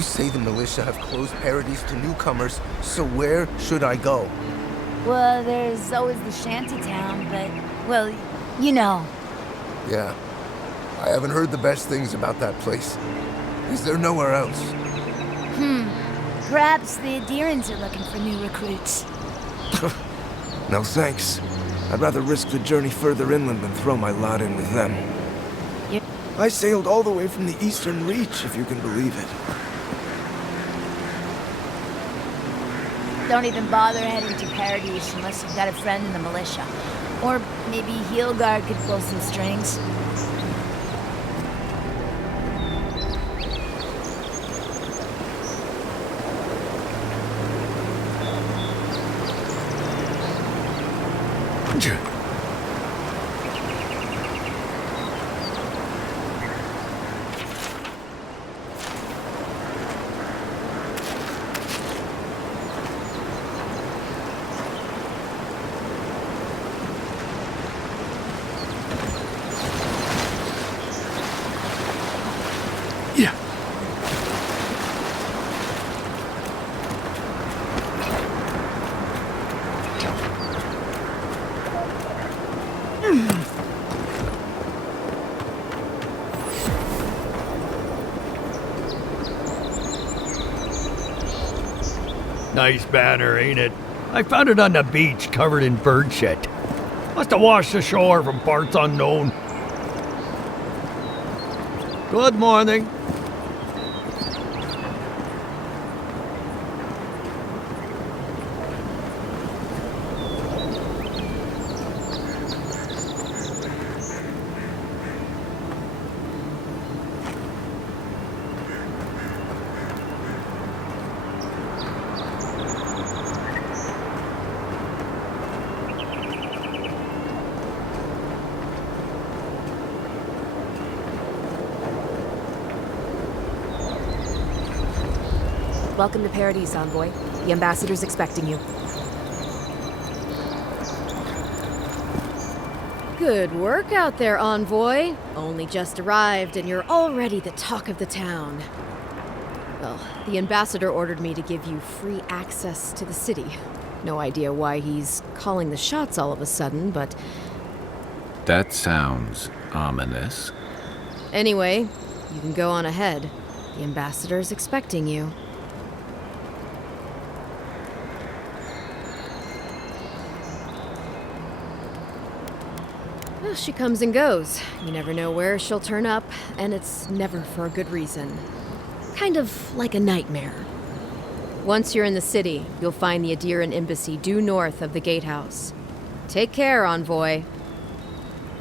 You say the militia have closed Paradise to newcomers, so where should I go? Well, there's always the shantytown, but, well, you know. Yeah. I haven't heard the best things about that place. Is there nowhere else? Perhaps the adherents are looking for new recruits. No thanks. I'd rather risk the journey further inland than throw my lot in with them. Yep. I sailed all the way from the Eastern Reach, if you can believe it. Don't even bother heading to Paradise unless you've got a friend in the militia. Or maybe Heelguard could pull some strings. Nice banner, ain't it? I found it on the beach, covered in bird shit. Must have washed ashore from parts unknown. Good morning. Welcome to Paradise, Envoy. The ambassador's expecting you. Good work out there, Envoy. Only just arrived and you're already the talk of the town. Well, the ambassador ordered me to give you free access to the city. No idea why he's calling the shots all of a sudden, but... That sounds ominous. Anyway, you can go on ahead. The ambassador's expecting you. Well, she comes and goes. You never know where she'll turn up, and it's never for a good reason. Kind of like a nightmare. Once you're in the city, you'll find the Adiran embassy due north of the gatehouse. Take care, Envoy.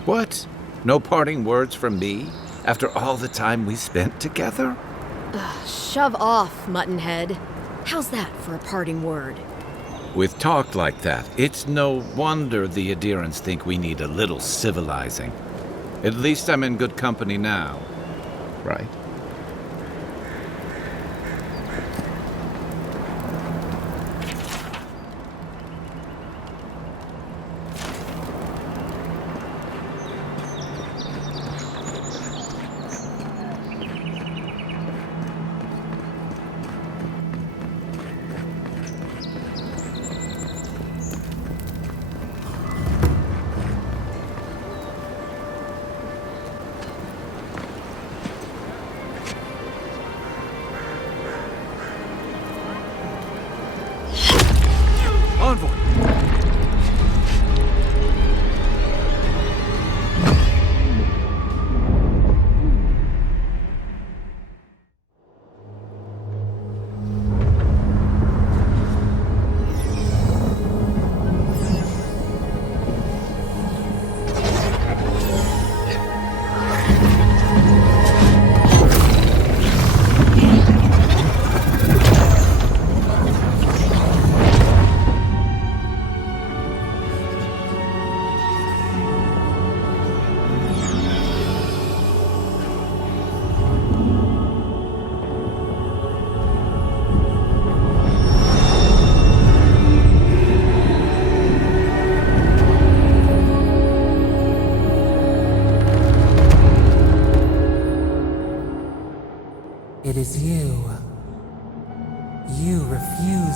What? No parting words from me? After all the time we spent together? Shove off, Muttonhead. How's that for a parting word? With talk like that, it's no wonder the Adirans think we need a little civilizing. At least I'm in good company now, right?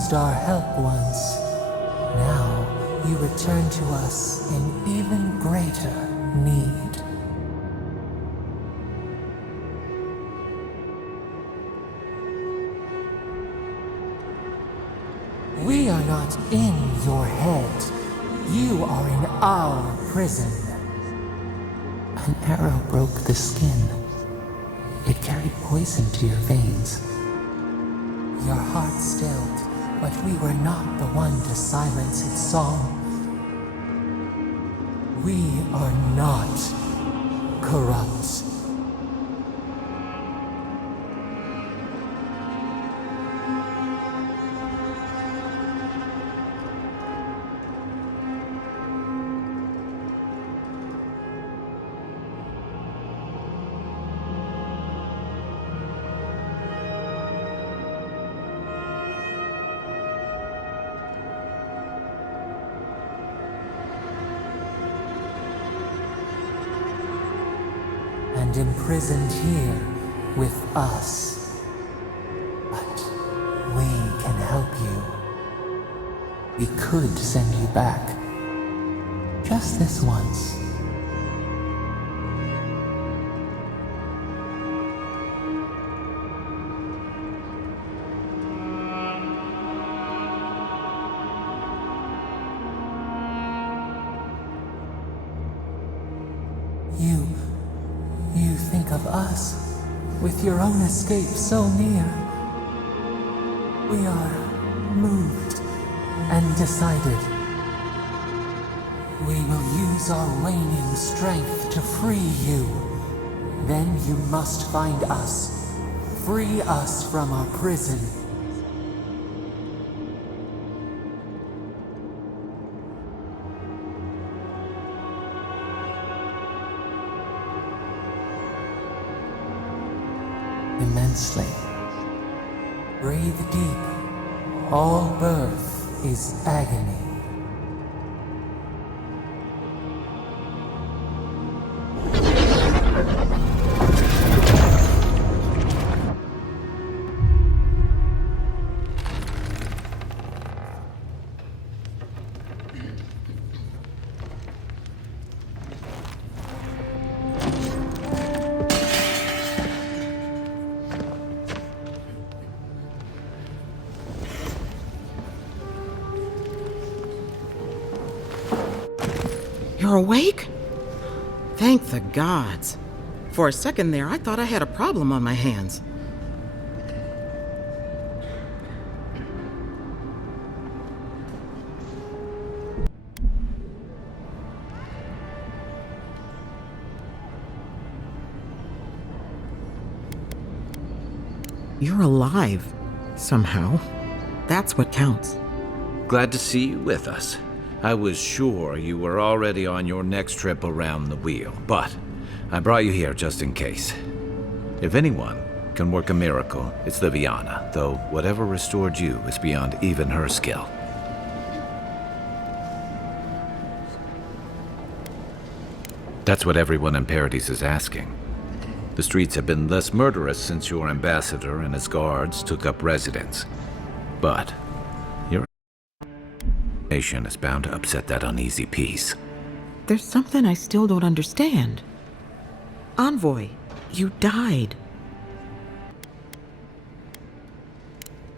used our help once. Now you return to us in even greater need. We are not in your head. You are in our prison. An arrow broke the skin. It carried poison to your veins. Your heart stilled, but we were not the one to silence its song. We are not corrupt. And imprisoned here with us. But we can help you. We could send you back. Just this once. You think of us, with your own escape so near. We are moved and decided. We will use our waning strength to free you. Then you must find us. Free us from our prison. Immensely. Breathe deep. All birth is agony. You're awake? Thank the gods. For a second there, I thought I had a problem on my hands. You're alive, somehow. That's what counts. Glad to see you with us. I was sure you were already on your next trip around the wheel, but I brought you here just in case. If anyone can work a miracle, it's Liviana, though whatever restored you is beyond even her skill. That's what everyone in Paradise is asking. The streets have been less murderous since your ambassador and his guards took up residence. But your nation is bound to upset that uneasy peace. There's something I still don't understand. Envoy, you died.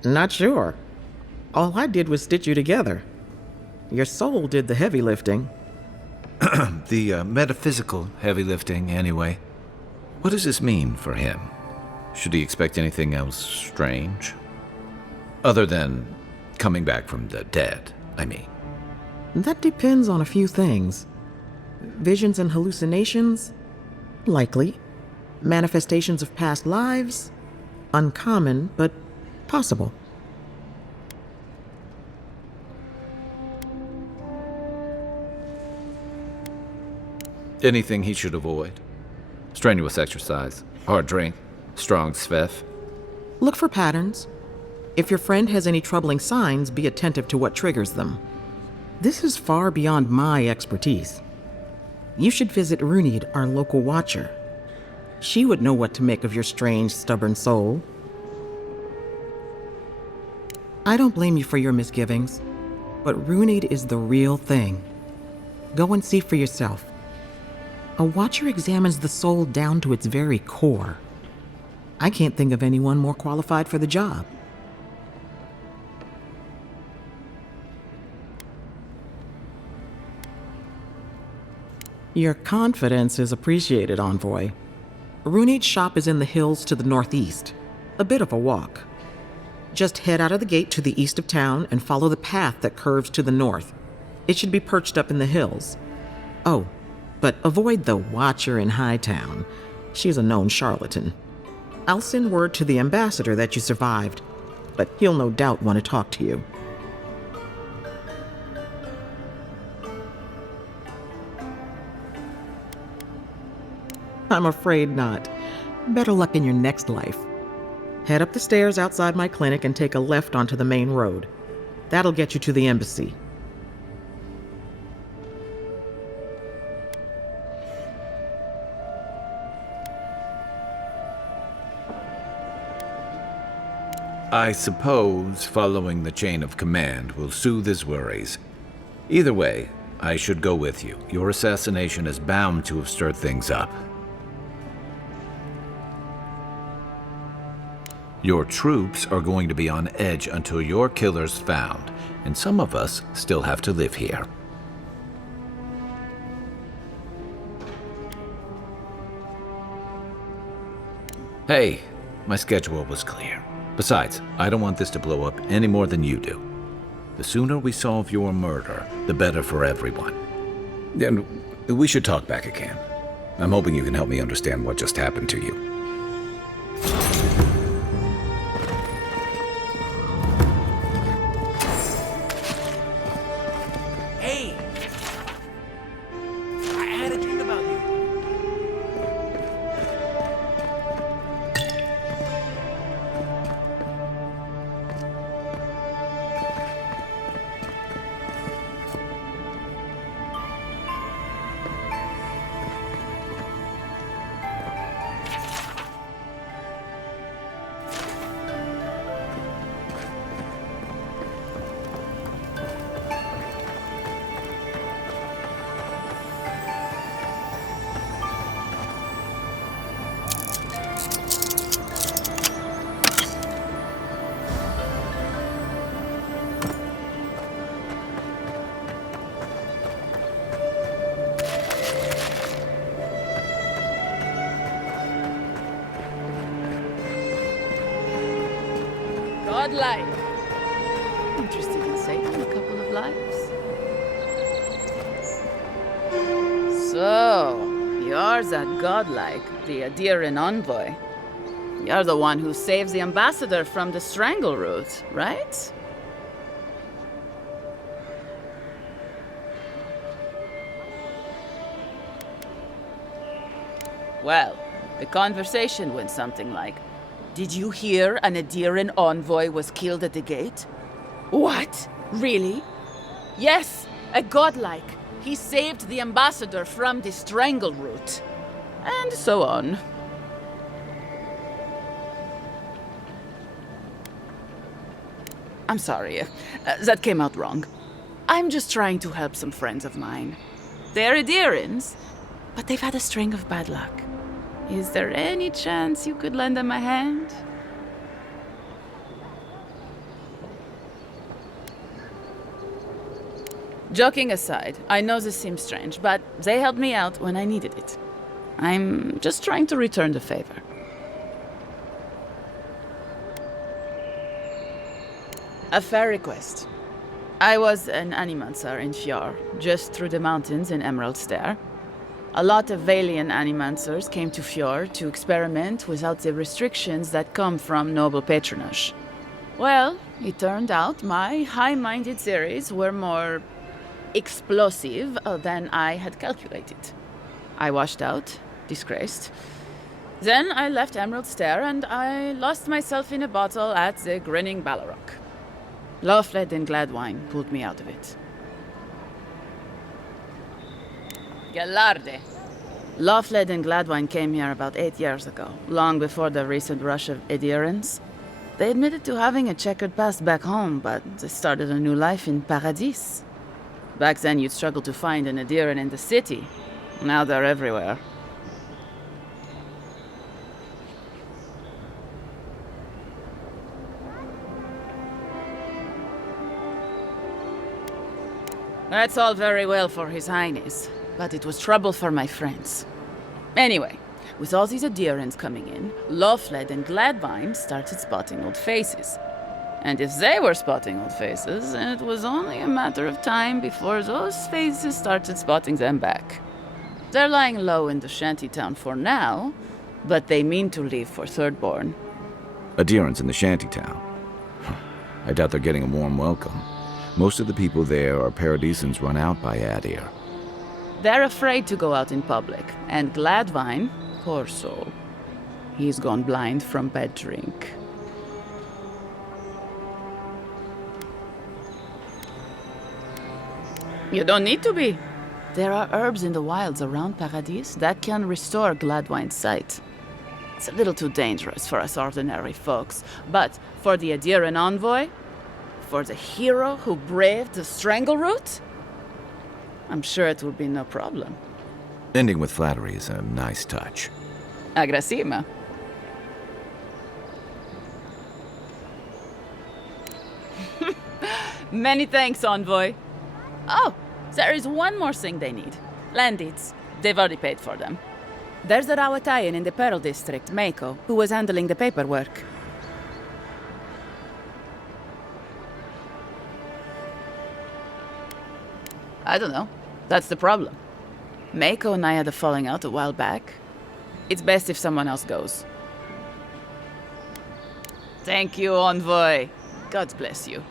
Not sure. All I did was stitch you together. Your soul did the heavy lifting. The metaphysical heavy lifting, anyway. What does this mean for him? Should he expect anything else strange? Other than coming back from the dead, I mean. That depends on a few things. Visions and hallucinations? Likely. Manifestations of past lives? Uncommon, but possible. Anything he should avoid? Strenuous exercise, hard drink, strong sveff. Look for patterns. If your friend has any troubling signs, be attentive to what triggers them. This is far beyond my expertise. You should visit Runid, our local watcher. She would know what to make of your strange, stubborn soul. I don't blame you for your misgivings, but Runed is the real thing. Go and see for yourself. A watcher examines the soul down to its very core. I can't think of anyone more qualified for the job. Your confidence is appreciated, Envoy. Rune's shop is in the hills to the northeast. A bit of a walk. Just head out of the gate to the east of town and follow the path that curves to the north. It should be perched up in the hills. Oh, but avoid the Watcher in Hightown. She's a known charlatan. I'll send word to the ambassador that you survived, but he'll no doubt want to talk to you. I'm afraid not. Better luck in your next life. Head up the stairs outside my clinic and take a left onto the main road. That'll get you to the embassy. I suppose following the chain of command will soothe his worries. Either way, I should go with you. Your assassination is bound to have stirred things up. Your troops are going to be on edge until your killer's found, and some of us still have to live here. Hey, my schedule was clear. Besides, I don't want this to blow up any more than you do. The sooner we solve your murder, the better for everyone. And we should talk back at camp. I'm hoping you can help me understand what just happened to you. Hey! I had a dream about you. Godlike. Interested in saving a couple of lives. So, you're that godlike, the Adiran envoy. You're the one who saves the ambassador from the strangle root, right? Well, the conversation went something like, "Did you hear an Adiran envoy was killed at the gate?" "What? Really?" "Yes, a godlike. He saved the ambassador from the strangle root." And so on. I'm sorry, that came out wrong. I'm just trying to help some friends of mine. They're Adirans, but they've had a string of bad luck. Is there any chance you could lend them a hand? Joking aside, I know this seems strange, but they helped me out when I needed it. I'm just trying to return the favor. A fair request. I was an animancer in Fjord, just through the mountains in Emerald Stair. A lot of Valian animancers came to Fjord to experiment without the restrictions that come from noble patronage. Well, it turned out my high-minded theories were more explosive than I had calculated. I washed out, disgraced. Then I left Emerald Stair and I lost myself in a bottle at the Grinning Ballarok. Lofled and Gladwine pulled me out of it. Galarde. Lofled and Gladwine came here about 8 years ago, long before the recent rush of Adirans. They admitted to having a checkered past back home, but they started a new life in Paradis. Back then, you'd struggle to find an adherent in the city. Now they're everywhere. That's all very well for His Highness, but it was trouble for my friends. Anyway, with all these adherents coming in, Lofled and Gladvine started spotting old faces. And if they were spotting old faces, it was only a matter of time before those faces started spotting them back. They're lying low in the shantytown for now, but they mean to leave for Thirdborn. Adherents in the shantytown. I doubt they're getting a warm welcome. Most of the people there are Paradisans run out by Adir. They're afraid to go out in public, and Gladvine, poor soul, he's gone blind from bad drink. You don't need to be. There are herbs in the wilds around Paradis that can restore Gladvine's sight. It's a little too dangerous for us ordinary folks, but for the Adhiran envoy, for the hero who braved the strangle route, I'm sure it will be no problem. Ending with flattery is a nice touch. Agrasima. Many thanks, envoy. Oh, there is one more thing they need. Land deeds. They've already paid for them. There's a Rawatayan in the Pearl District, Mako, who was handling the paperwork. I don't know. That's the problem. Mako and I had a falling out a while back. It's best if someone else goes. Thank you, envoy. God bless you.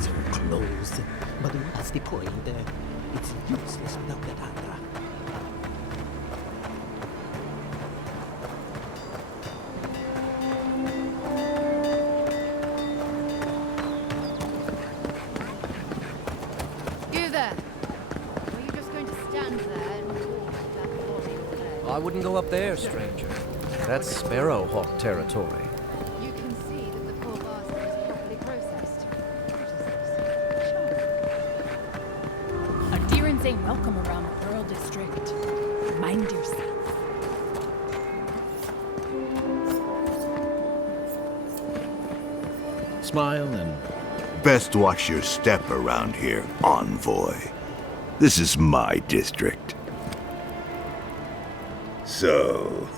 So close. But what's the point? It's useless without the data. You there? Or are you just going to stand there and talk with that body all day? I wouldn't go up there, stranger. That's Sparrowhawk territory. You can see that the core basket is properly processed. Adherents ain't welcome around the Pearl District. Mind yourself. Smile and... Best watch your step around here, envoy. This is my district. So,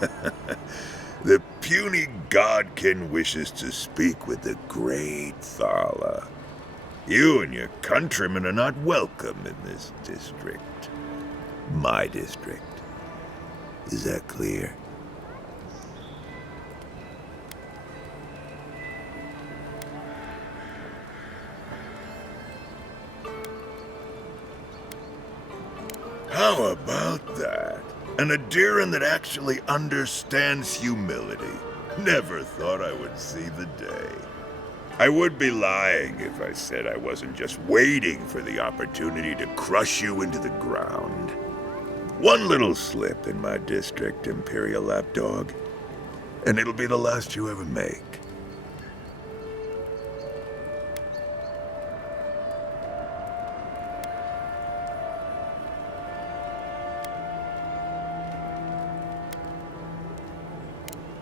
the puny godkin wishes to speak with the great Thala. You and your countrymen are not welcome in this district. My district. Is that clear? How about that? An Adiran that actually understands humility. Never thought I would see the day. I would be lying if I said I wasn't just waiting for the opportunity to crush you into the ground. One little slip in my district, Imperial Lapdog, and it'll be the last you ever make.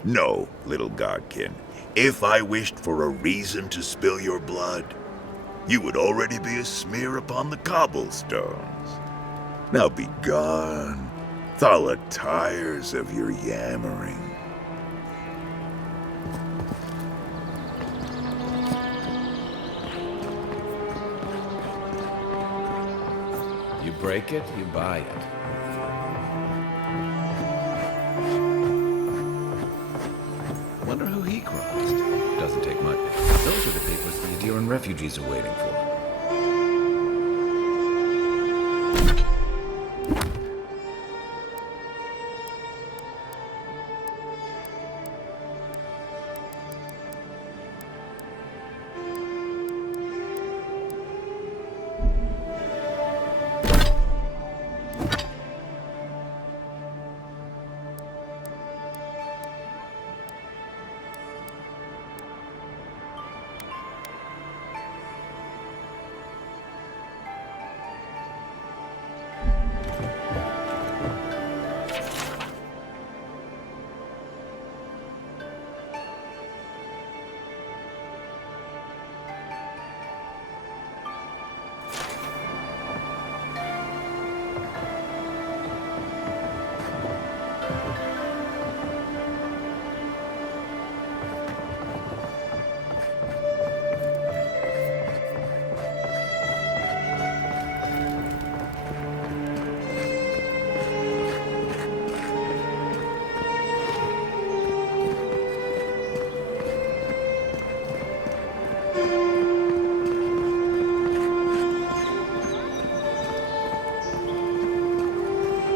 No, little godkin. If I wished for a reason to spill your blood, you would already be a smear upon the cobblestones. Now be gone. Thala tires of your yammering. You break it, you buy it. Wonder who he crossed. Doesn't take much. Those are the papers the Adiran refugees are waiting for.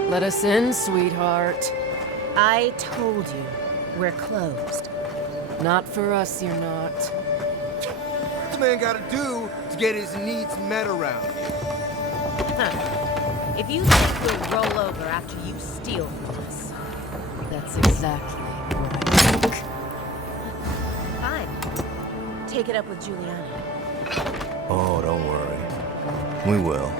Let us in, sweetheart. I told you, we're closed. Not for us, you're not. What's a man gotta do to get his needs met around here? Huh. If you think we'll roll over after you steal from us. That's exactly what I think. Fine. Take it up with Juliana. Oh, don't worry. We will.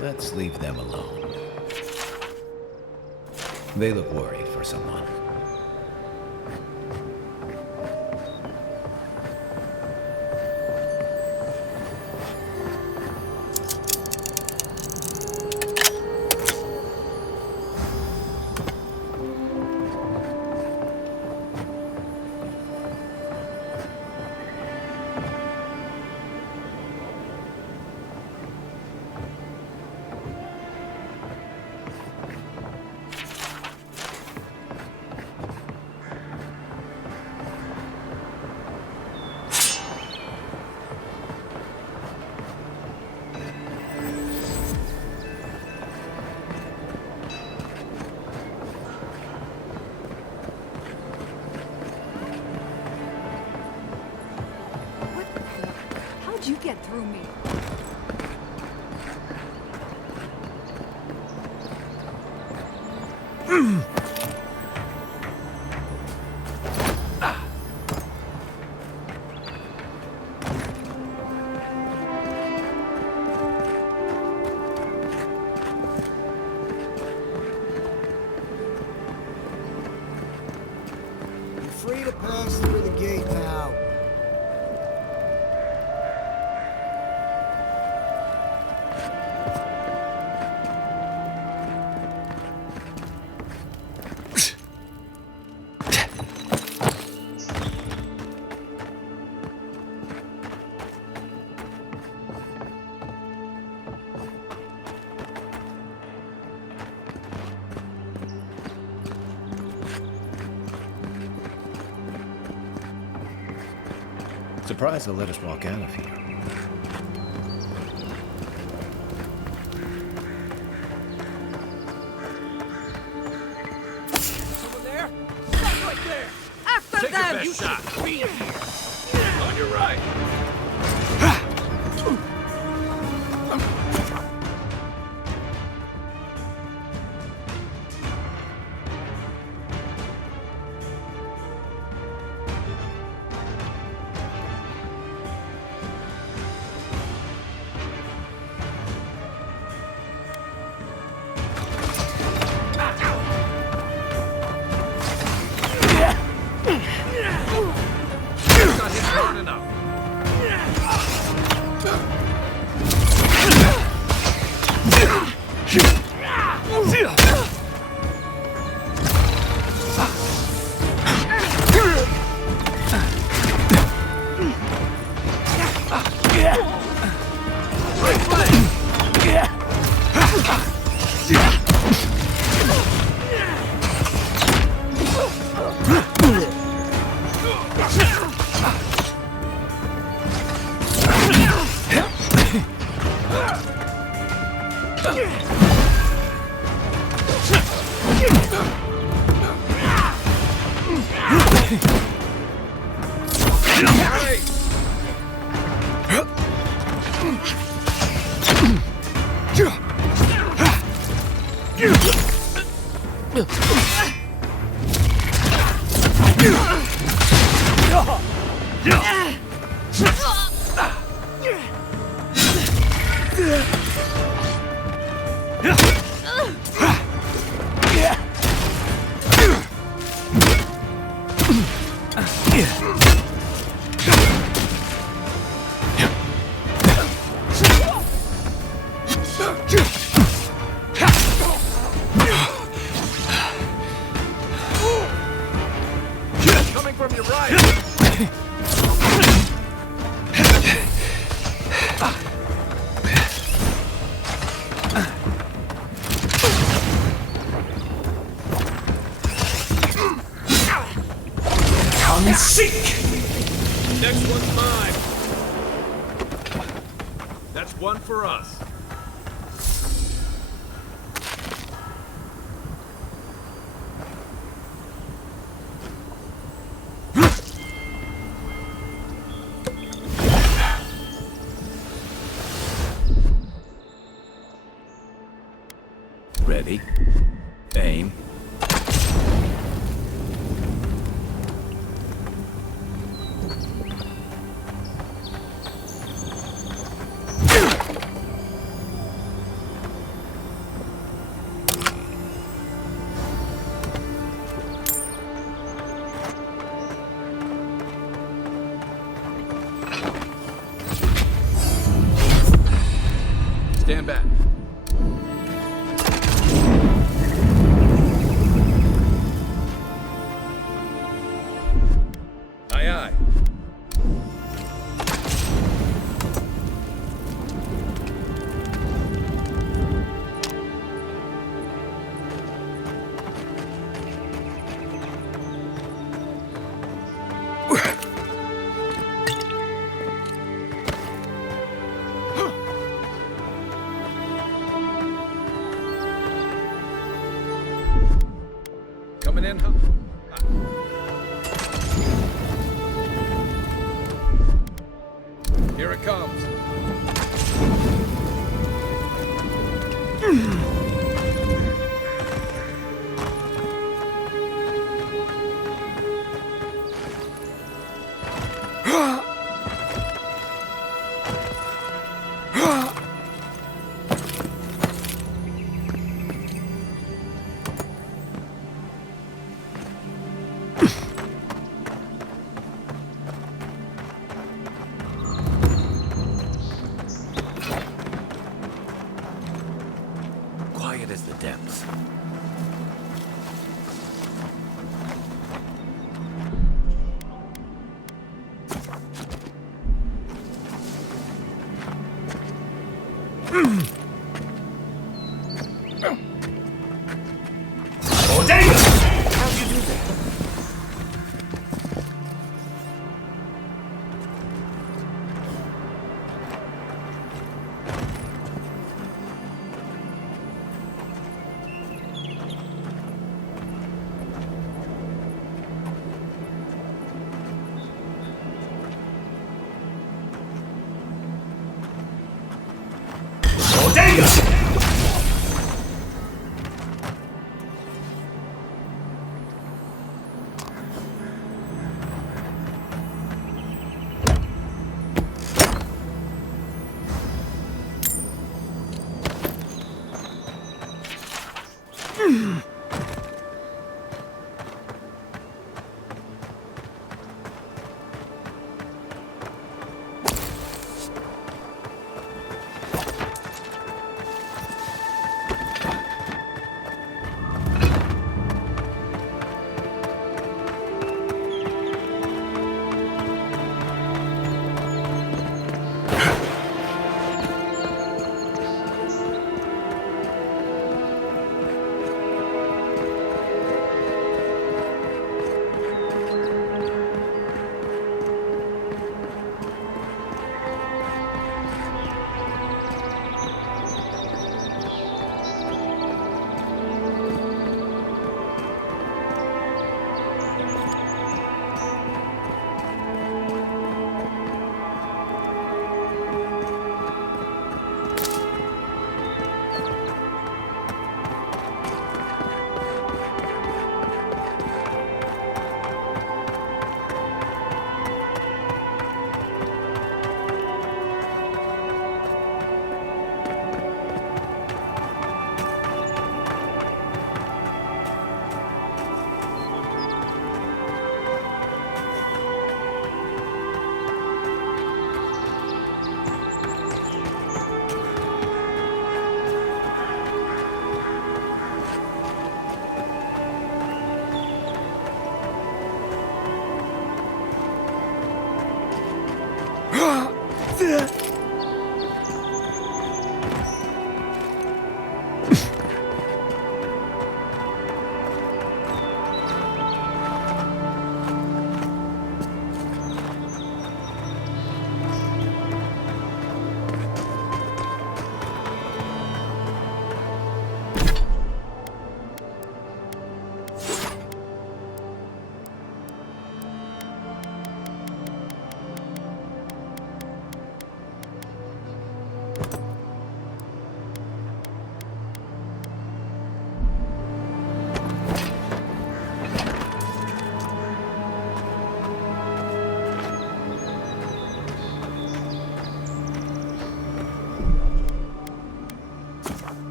Let's leave them alone. They look worried for someone. How'd you get through me? You're free to pass through the gate now. Surprised they'll let us walk out of here. Someone there? Stop right there! After Take them! your best shot. Be here. On your right. Coming from your right! Come seek! Next one's mine. That's one for us. Ready? Aim. Stand back. Aye, aye. Coming in, huh? Here it comes. Quiet as the depths. Oh, dang! How'd you do that?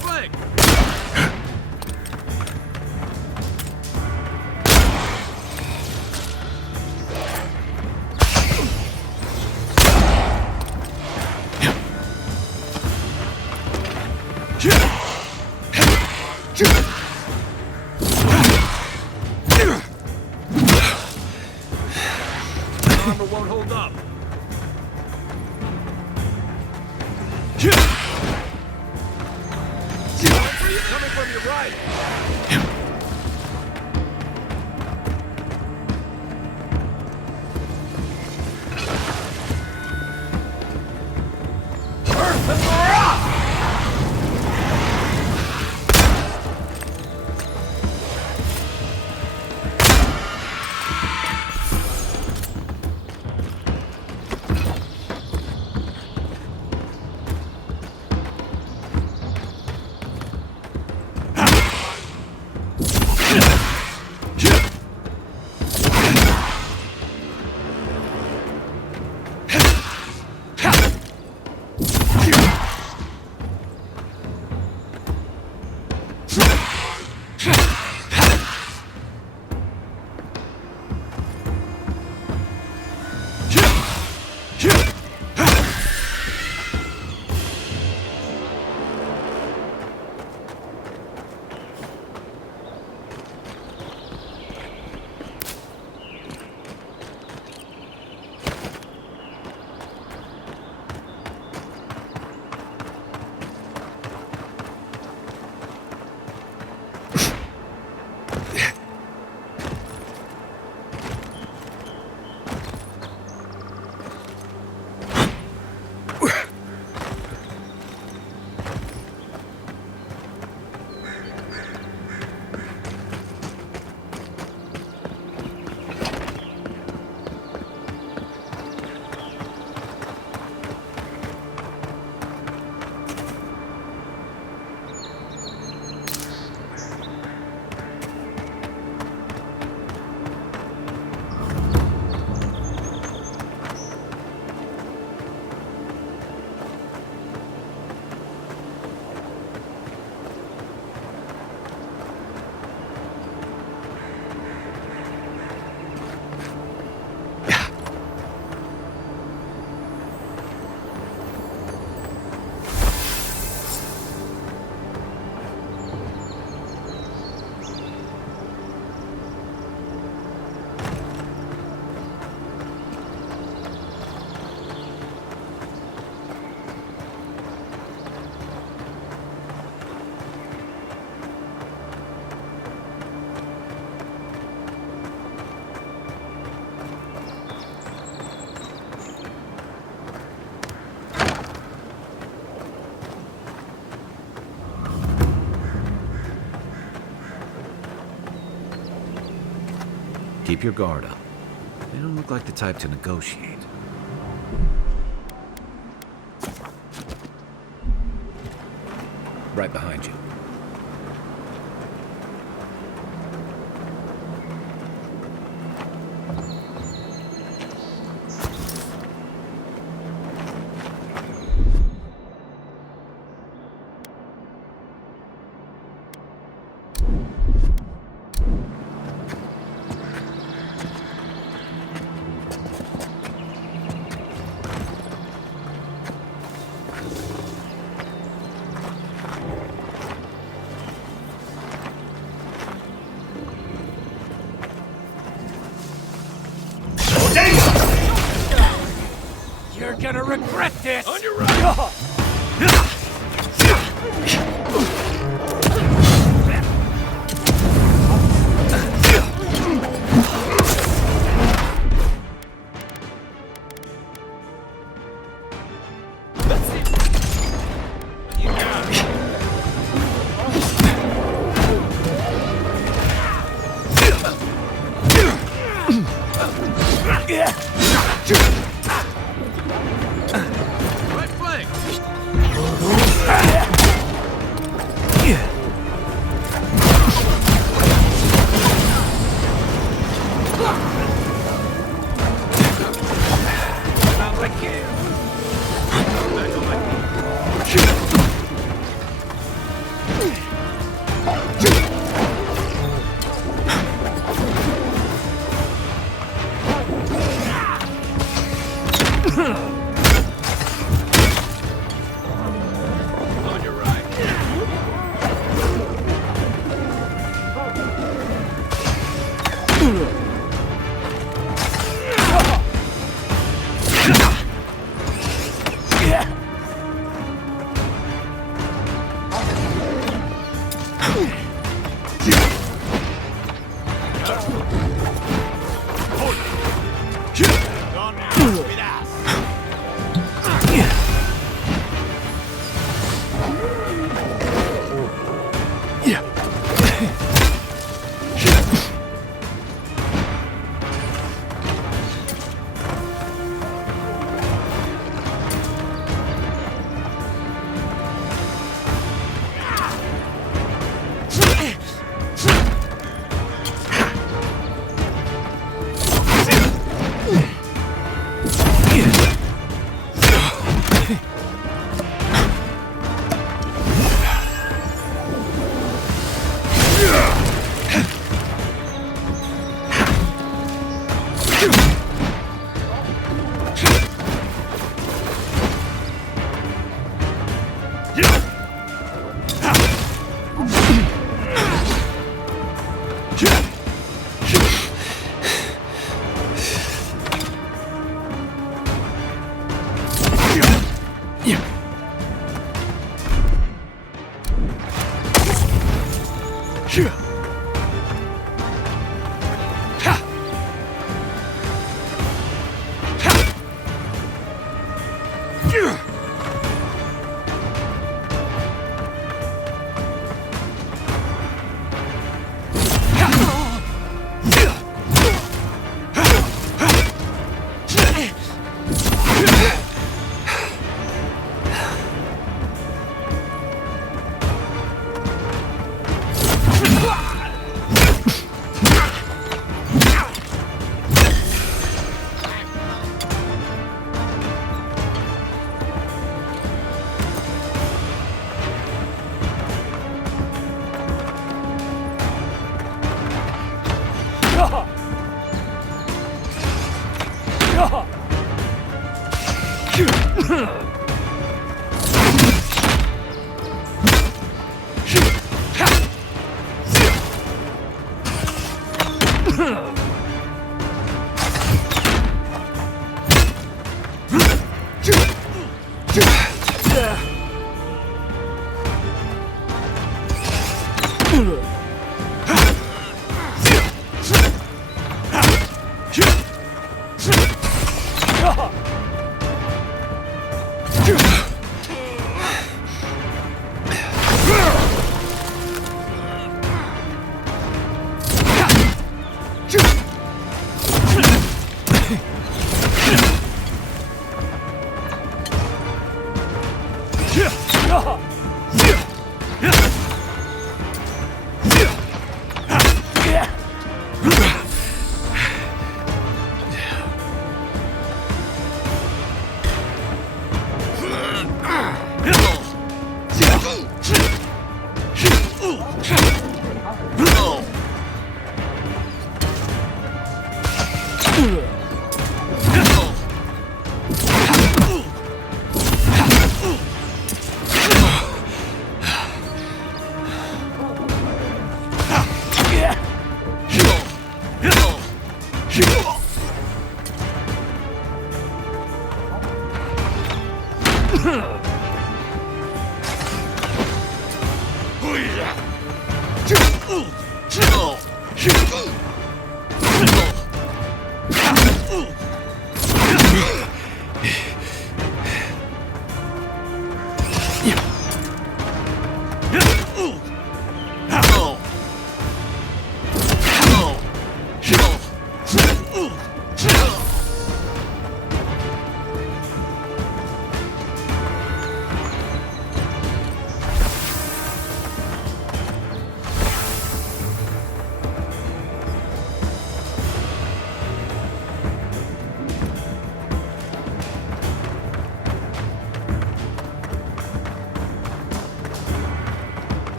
flank! Armor won't hold up. Coming from your right. Keep your guard up. They don't look like the type to negotiate. Right behind you. You're gonna regret this! On your right! Right flank!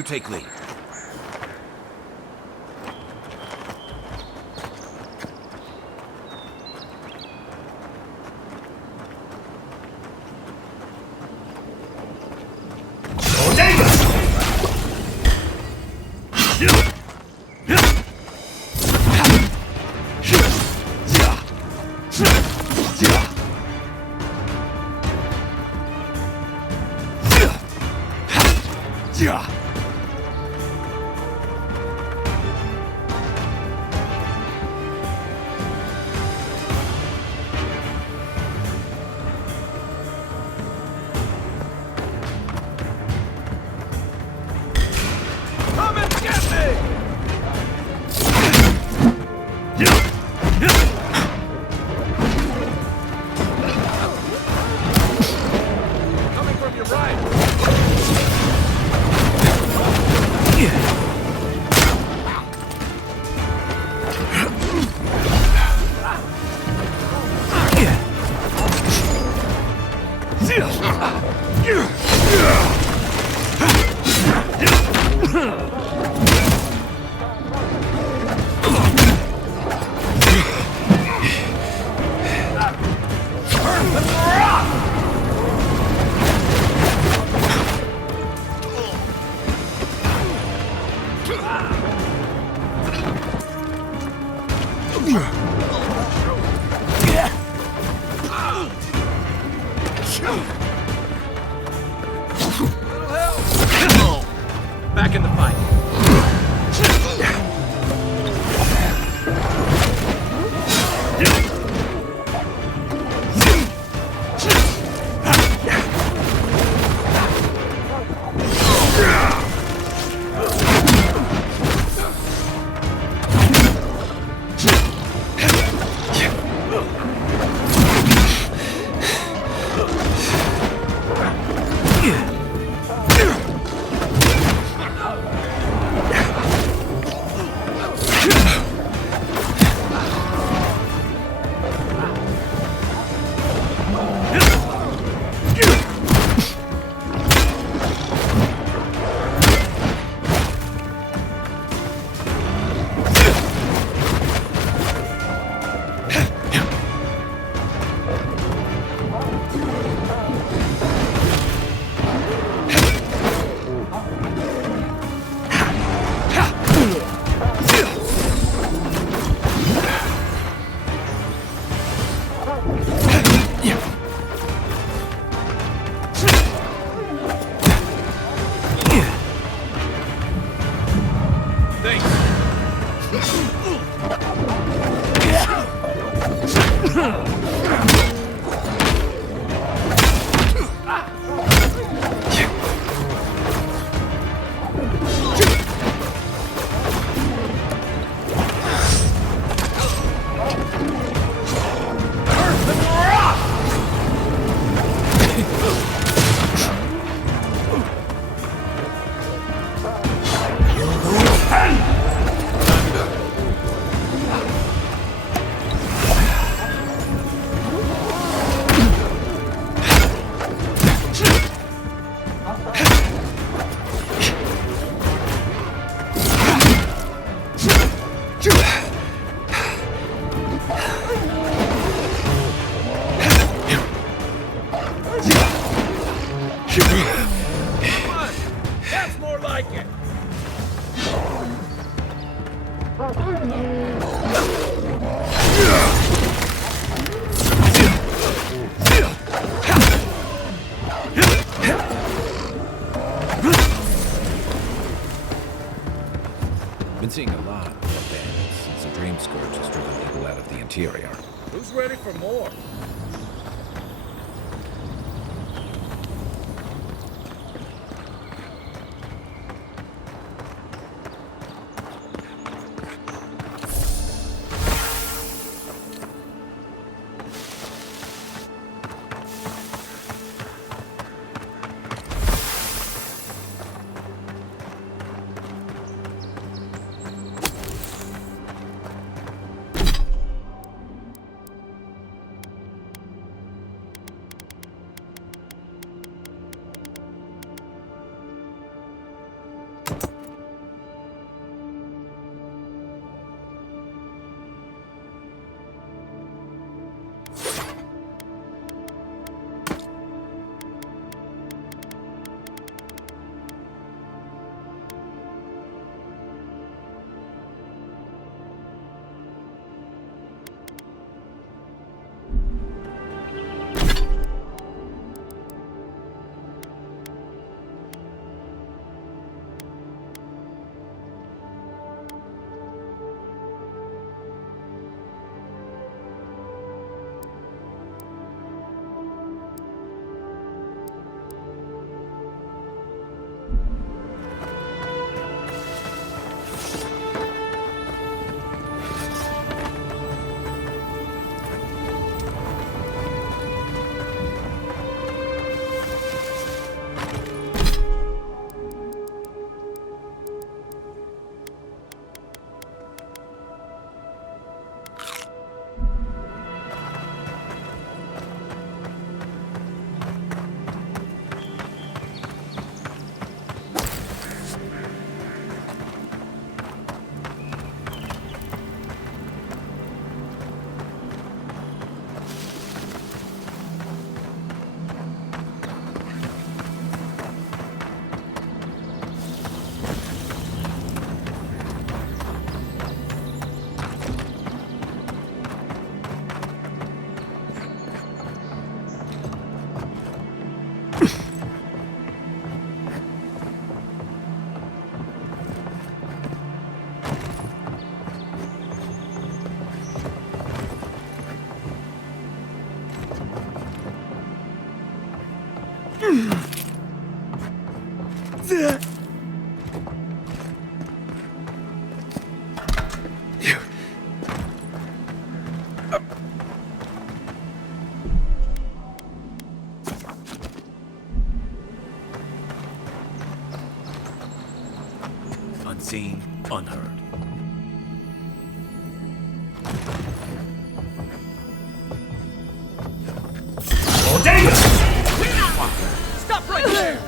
You take lead. Back in the fight. That's more like it. Been seeing a lot of bandits since the Dream Scourge has driven people out of the interior. Who's ready for more? Unseen, unheard. Oh, damn! Stop right there!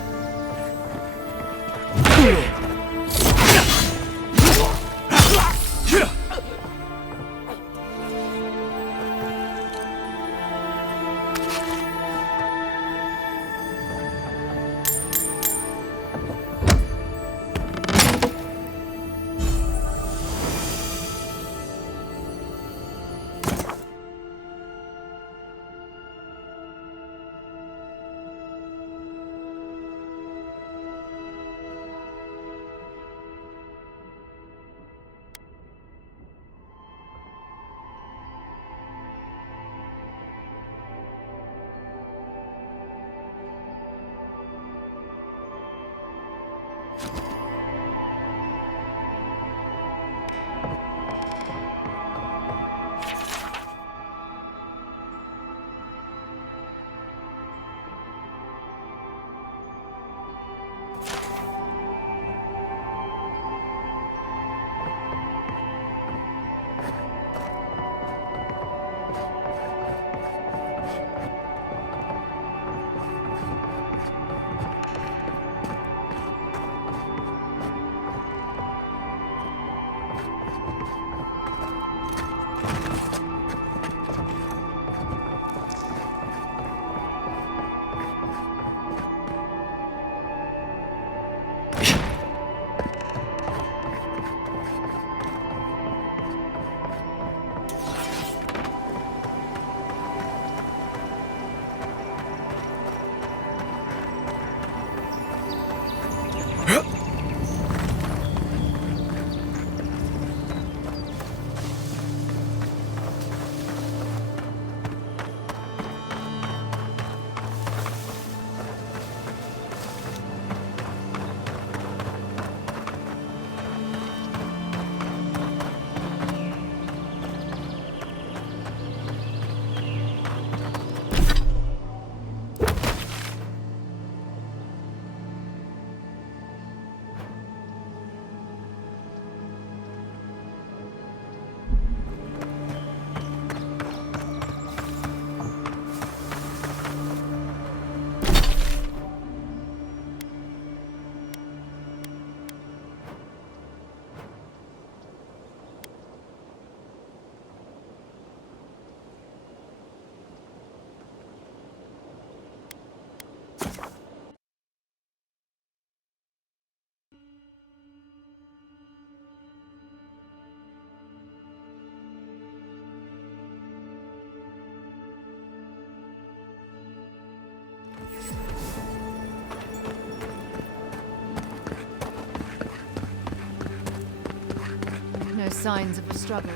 No signs of a struggle.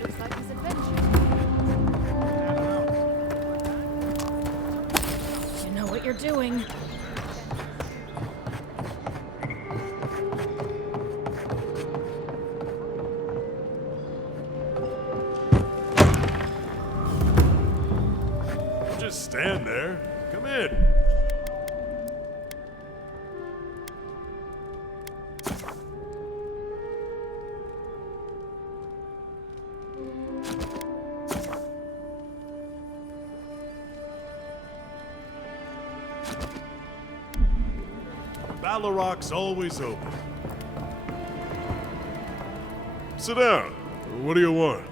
Looks like his adventure. You know what you're doing. Just stand there. Come in. Ballaroc's always open. Sit down. What do you want?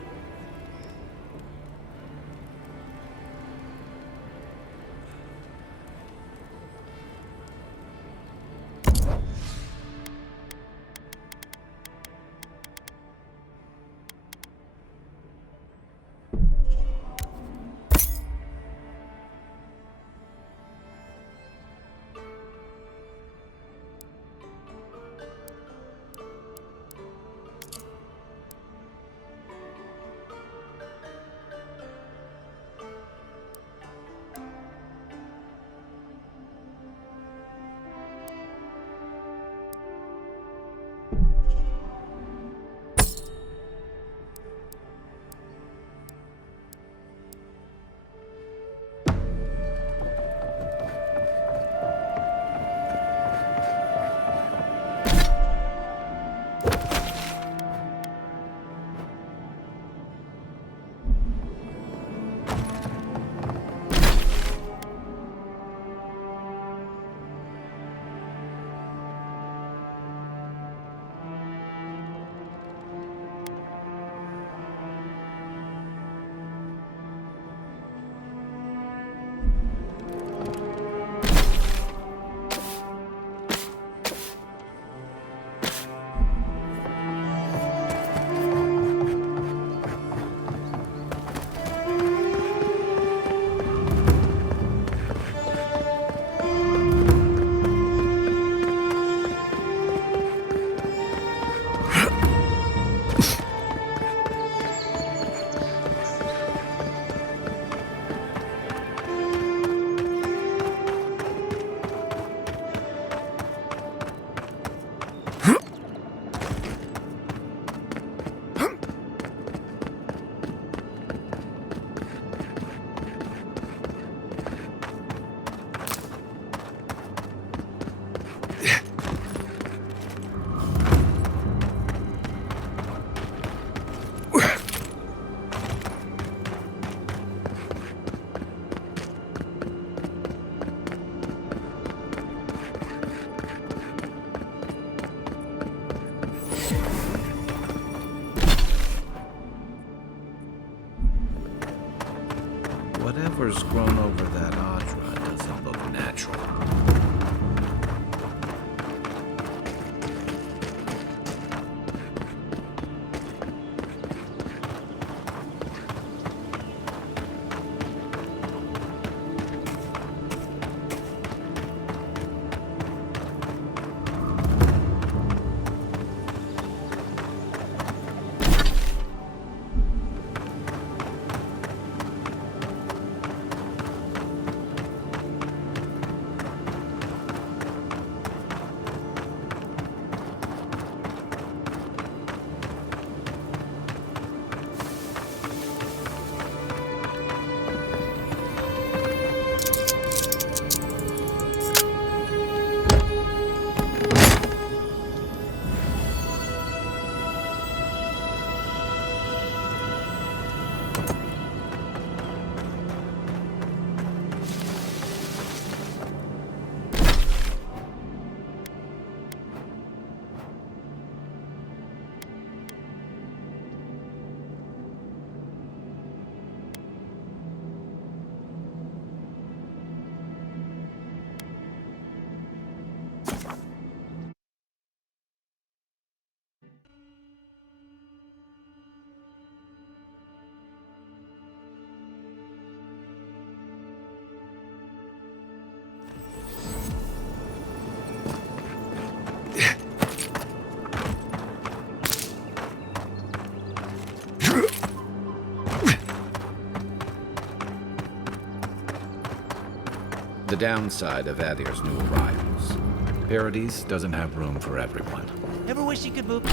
Whatever's grown over that Audra doesn't look natural. The downside of Adir's new arrivals. Paradise doesn't have room for everyone. Ever wish you could move?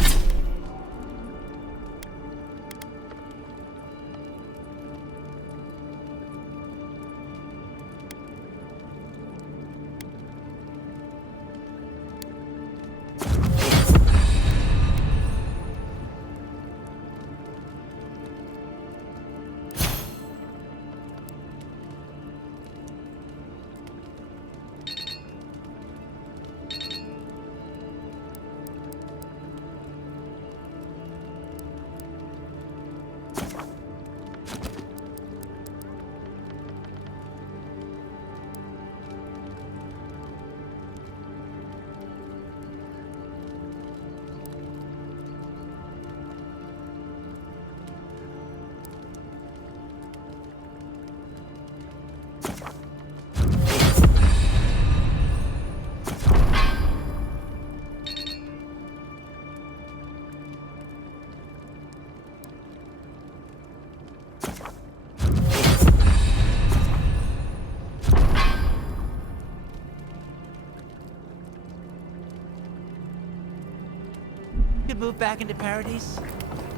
Could move back into Paradise?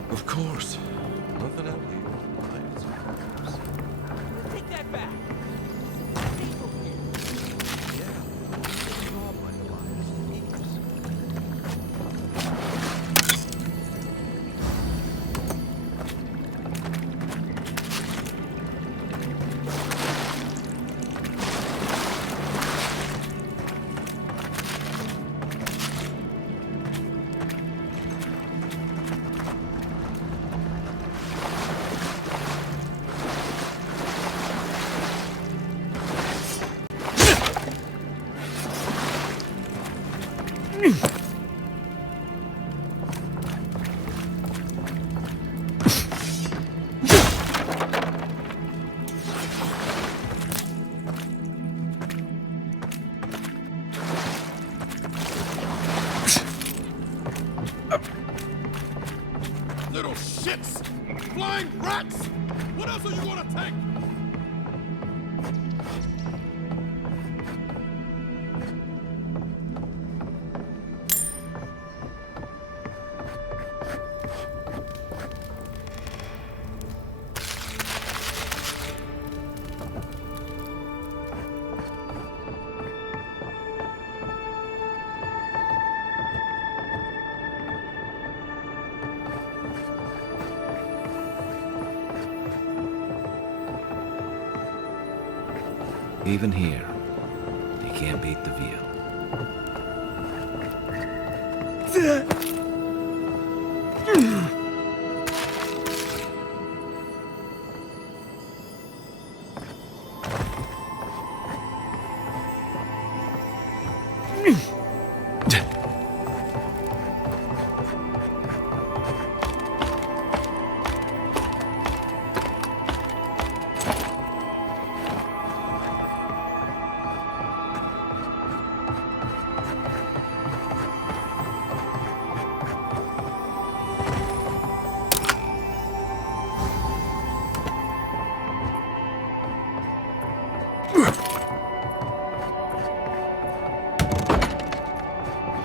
Of course. Nothing out here. Take that back. Little shits! Flying rats! What else are you gonna take? Even here, you can't beat the view.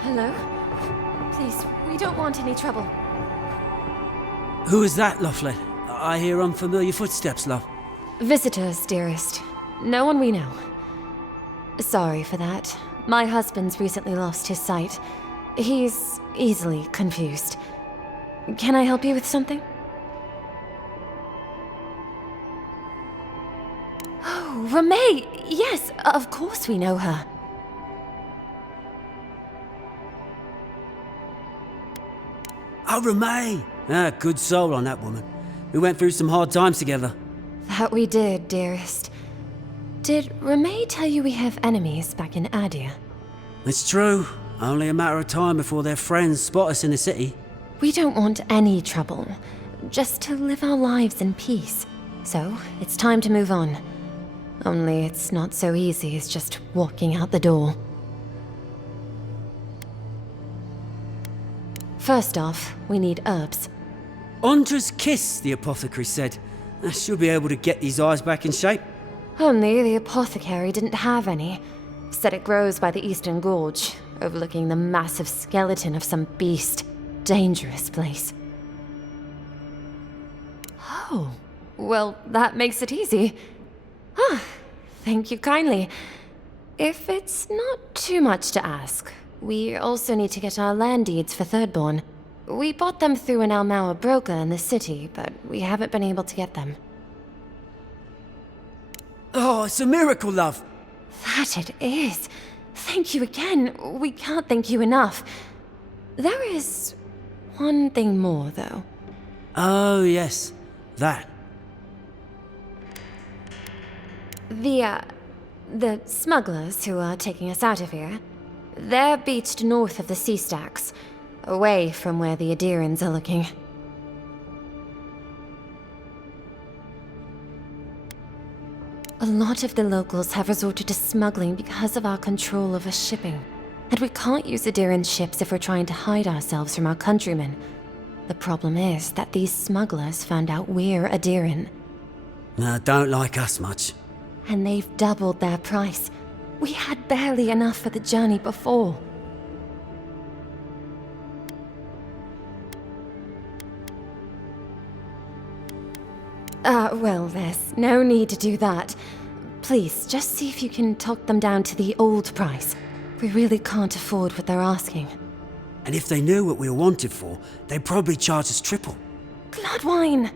Hello? Please, we don't want any trouble. Who is that, Lovely? I hear unfamiliar footsteps, love. Visitors, dearest. No one we know. Sorry for that. My husband's recently lost his sight. He's easily confused. Can I help you with something? Oh, Ramay! Yes, of course we know her. Oh, Ramay! Ah, good soul on that woman. We went through some hard times together. That we did, dearest. Did Ramay tell you we have enemies back in Adia? It's true. Only a matter of time before their friends spot us in the city. We don't want any trouble. Just to live our lives in peace. So, it's time to move on. Only it's not so easy as just walking out the door. First off, we need herbs. Andra's kiss, the apothecary said. She'll be able to get these eyes back in shape. Only the apothecary didn't have any. Said it grows by the Eastern Gorge, overlooking the massive skeleton of some beast. Dangerous place. Oh, well, that makes it easy. Ah, thank you kindly. If it's not too much to ask, we also need to get our land deeds for Thirdborn. We bought them through an Almaua broker in the city, but we haven't been able to get them. Oh, it's a miracle, love. That it is. Thank you again. We can't thank you enough. There is one thing more, though. Oh, yes. That. The smugglers who are taking us out of here, they're beached north of the sea stacks, away from where the Adirans are looking. A lot of the locals have resorted to smuggling because of our control over shipping. And we can't use Adiran ships if we're trying to hide ourselves from our countrymen. The problem is that these smugglers found out we're Adiran. Don't like us much. And they've doubled their price. We had barely enough for the journey before. Well, there's no need to do that. Please, just see if you can talk them down to the old price. We really can't afford what they're asking. And if they knew what we were wanted for, they'd probably charge us triple. Gladwine!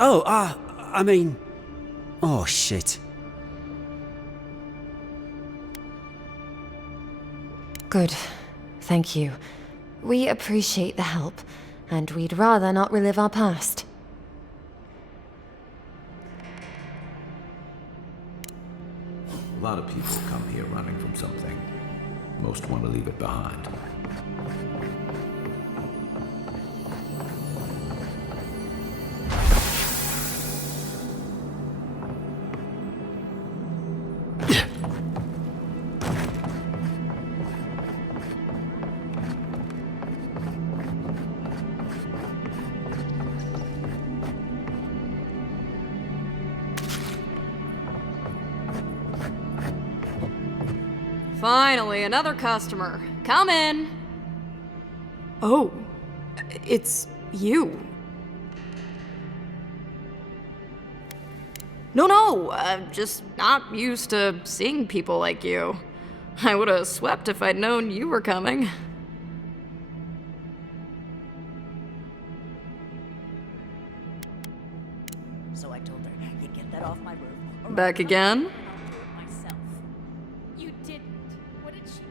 Oh, shit. Good. Thank you. We appreciate the help, and we'd rather not relive our past. A lot of people come here running from something. Most want to leave it behind. Finally, another customer. Come in. Oh, it's you. No, I'm just not used to seeing people like you. I would have swept if I'd known you were coming. So I told her, you get that off my roof. Back again? You didn't. What did she do?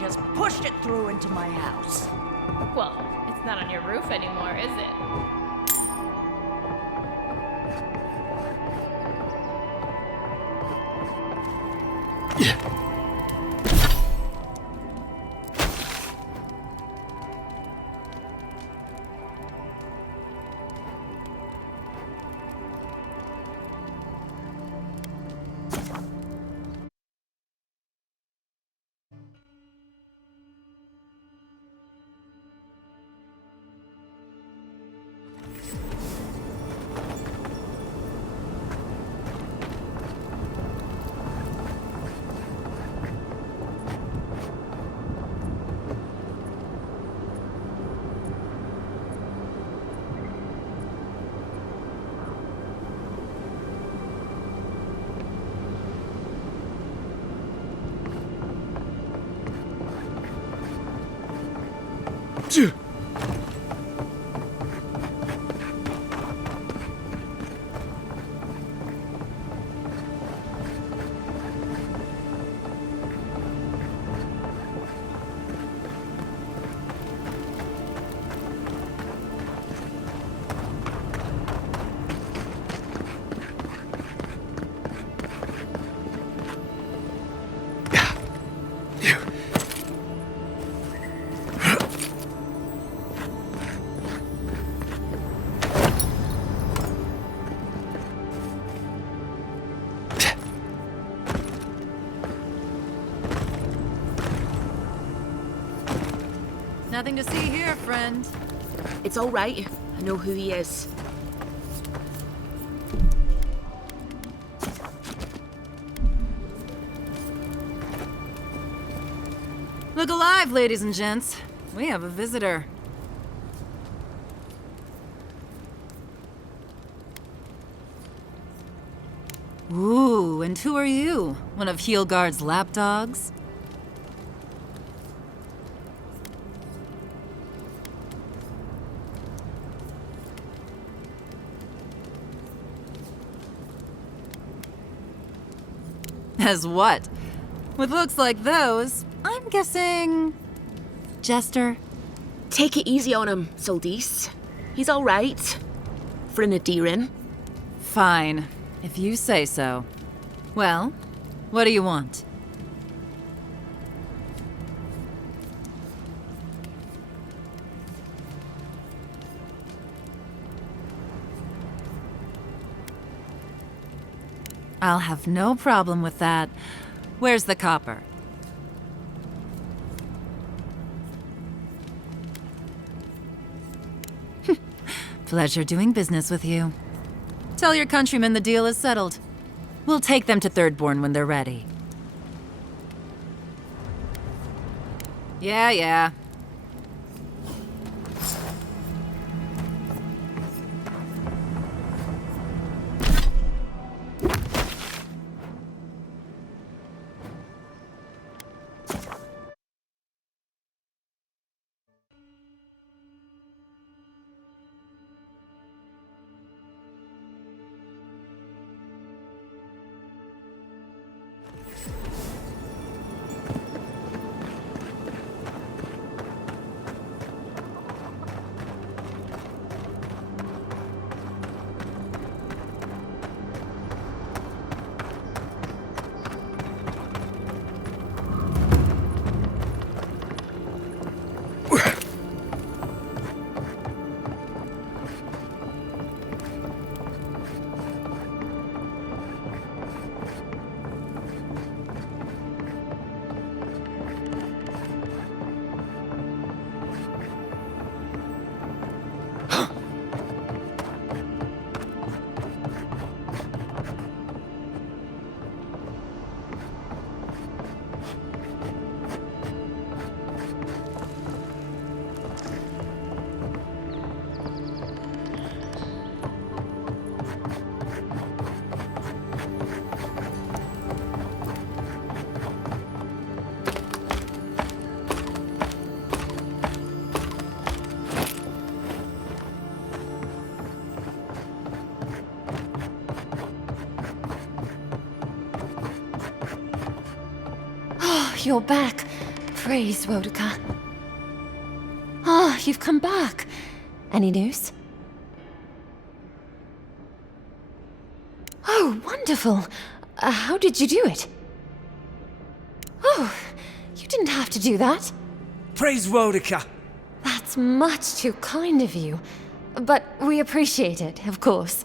just pushed it through into my house. Well, it's not on your roof anymore, is it? Nothing to see here, friend. It's all right. I know who he is. Look alive, ladies and gents. We have a visitor. Ooh, and who are you? One of Heelgard's lapdogs? As what? With looks like those, I'm guessing... Jester? Take it easy on him, Soldice. He's all right. For an Adiran. Fine, if you say so. Well, what do you want? I'll have no problem with that. Where's the copper? Pleasure doing business with you. Tell your countrymen the deal is settled. We'll take them to Thirdborn when they're ready. Yeah. You're back. praise, Rodica. Ah, you've come back. Any news? Oh, wonderful. How did you do it? Oh, you didn't have to do that. Praise Rodica! That's much too kind of you. But we appreciate it, of course.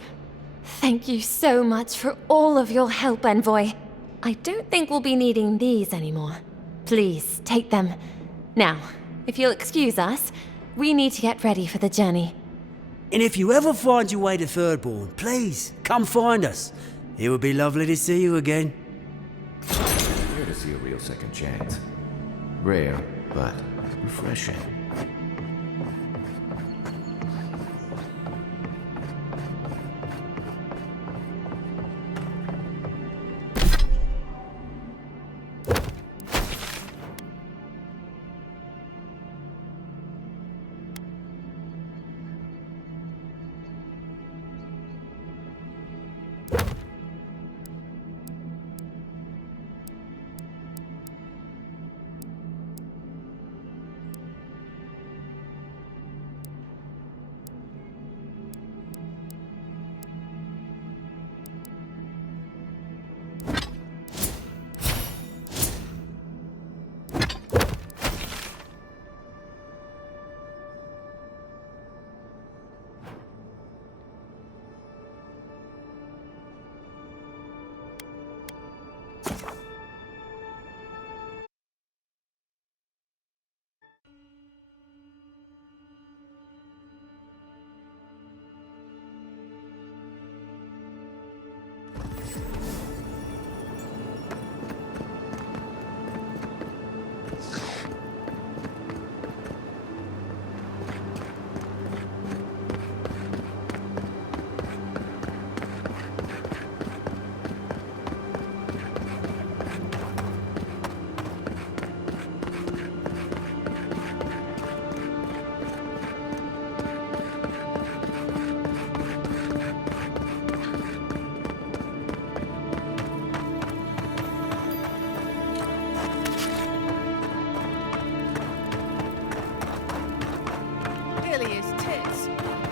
Thank you so much for all of your help, Envoy. I don't think we'll be needing these anymore. Please, take them. Now, if you'll excuse us, we need to get ready for the journey. And if you ever find your way to Thirdborn, please, come find us. It would be lovely to see you again. Rare to see a real second chance. Rare, but refreshing.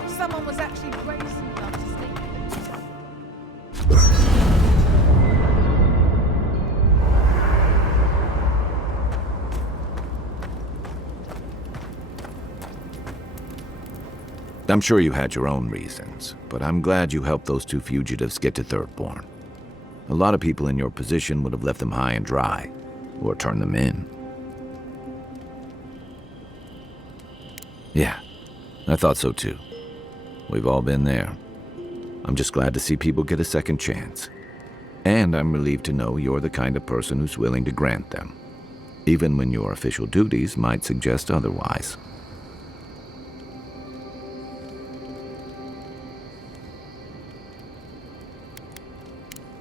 Someone was actually brazen enough to sneak in. I'm sure you had your own reasons, but I'm glad you helped those two fugitives get to Thirdborn. A lot of people in your position would have left them high and dry, or turned them in. Yeah, I thought so too. We've all been there. I'm just glad to see people get a second chance. And I'm relieved to know you're the kind of person who's willing to grant them, even when your official duties might suggest otherwise.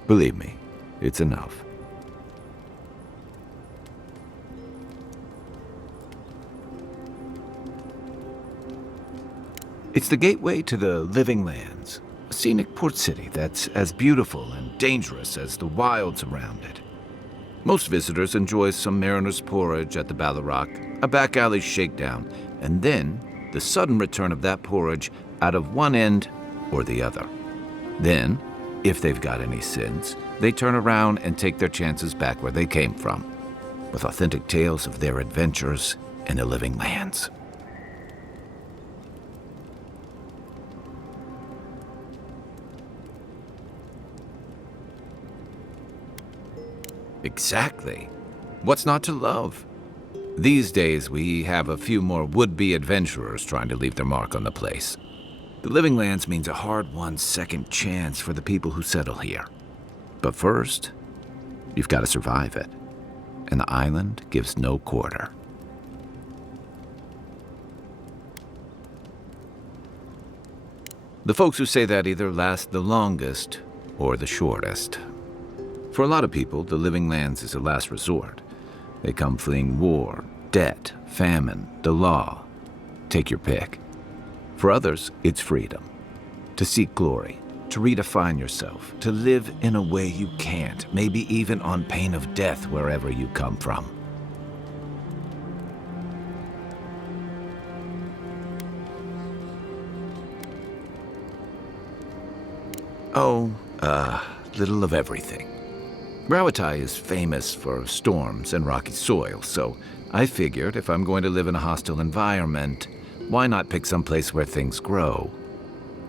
Believe me, it's enough. It's the gateway to the Living Lands, a scenic port city that's as beautiful and dangerous as the wilds around it. Most visitors enjoy some mariner's porridge at the Ballarrock, a back alley shakedown, and then the sudden return of that porridge out of one end or the other. Then, if they've got any sins, they turn around and take their chances back where they came from, with authentic tales of their adventures in the Living Lands. Exactly. What's not to love? These days, we have a few more would-be adventurers trying to leave their mark on the place. The Living Lands means a hard-won second chance for the people who settle here. But first, you've got to survive it. And the island gives no quarter. The folks who say that either last the longest or the shortest. For a lot of people, the Living Lands is a last resort. They come fleeing war, debt, famine, the law. Take your pick. For others, it's freedom. To seek glory, to redefine yourself, to live in a way you can't, maybe even on pain of death wherever you come from. Oh, little of everything. Rawatai is famous for storms and rocky soil, so I figured if I'm going to live in a hostile environment, why not pick some place where things grow?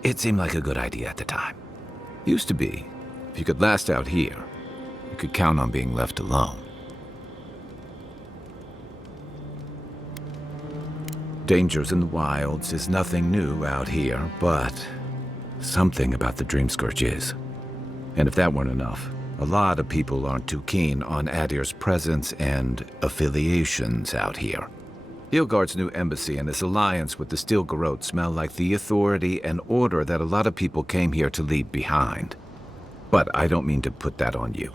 It seemed like a good idea at the time. Used to be, if you could last out here, you could count on being left alone. Dangers in the wilds is nothing new out here, but something about the Dream Scourge is. And if that weren't enough, a lot of people aren't too keen on Adir's presence and affiliations out here. Nilfgaard's new embassy and his alliance with the Steel Garrote smell like the authority and order that a lot of people came here to leave behind. But I don't mean to put that on you.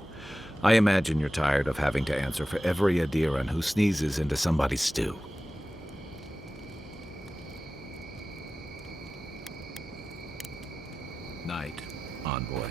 I imagine you're tired of having to answer for every Adiran who sneezes into somebody's stew. Night, envoy.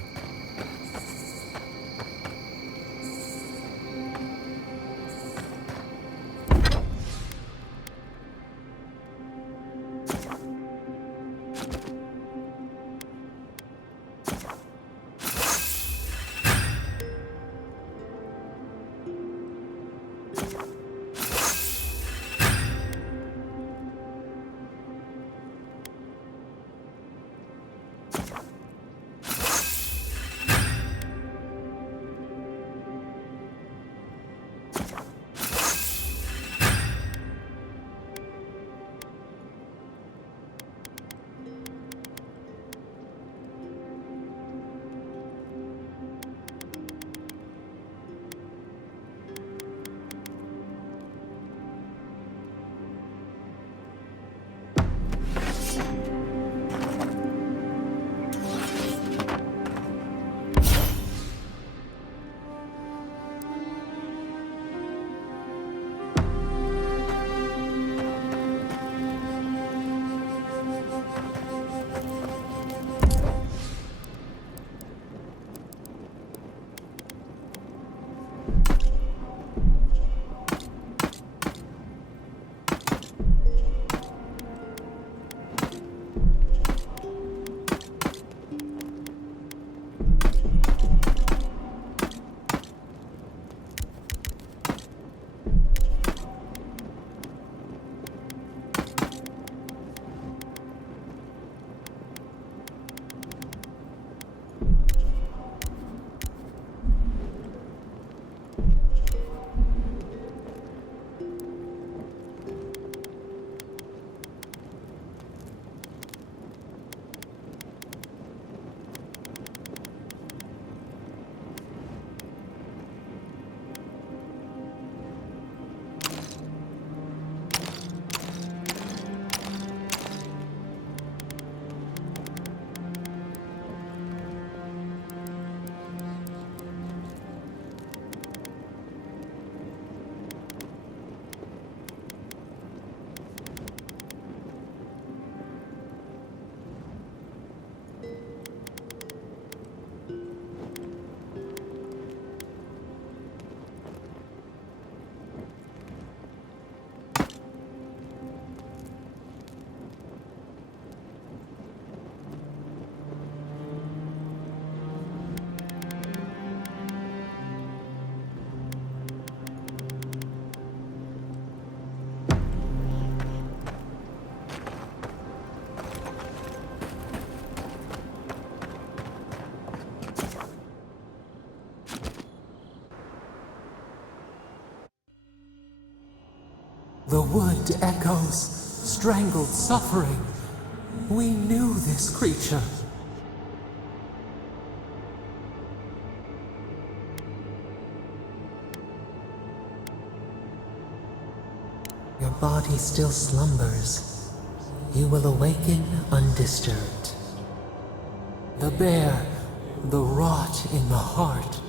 The wood echoes, strangled suffering. We knew this creature. Your body still slumbers. You will awaken undisturbed. The bear, the rot in the heart.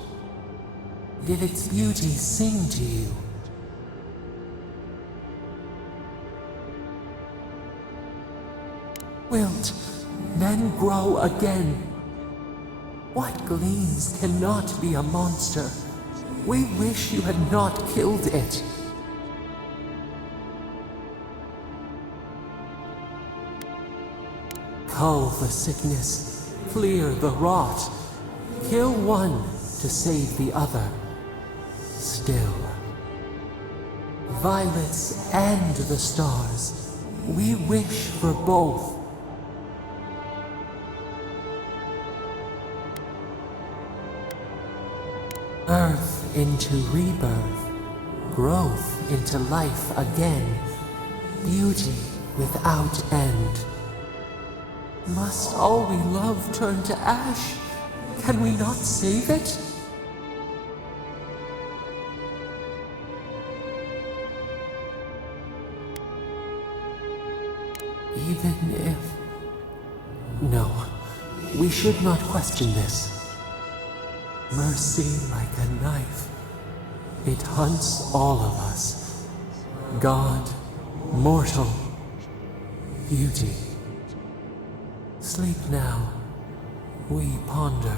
Did its beauty sing to you? Wilt, then grow again. What gleams cannot be a monster? We wish you had not killed it. Cull the sickness, clear the rot. Kill one to save the other. Still. Violets and the stars, we wish for both. Earth into rebirth, growth into life again, beauty without end. Must all we love turn to ash? Can we not save it? Even if... No, we should not question this. Mercy like a knife. It hunts all of us. God, mortal, beauty. Sleep now. We ponder.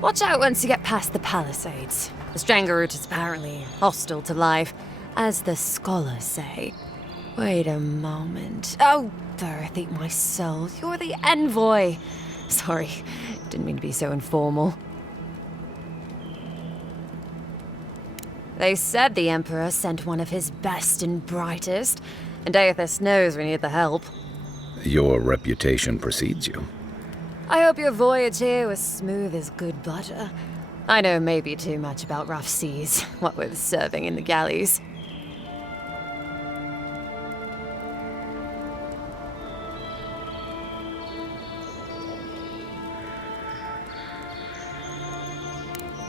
Watch out once you get past the palisades. The Stranger route is apparently hostile to life, as the scholars say. Wait a moment. Oh, Birth, eat my soul. You're the envoy. Sorry, didn't mean to be so informal. They said the Emperor sent one of his best and brightest, and Aethys knows we need the help. Your reputation precedes you. I hope your voyage here was smooth as good butter. I know maybe too much about rough seas, what with serving in the galleys.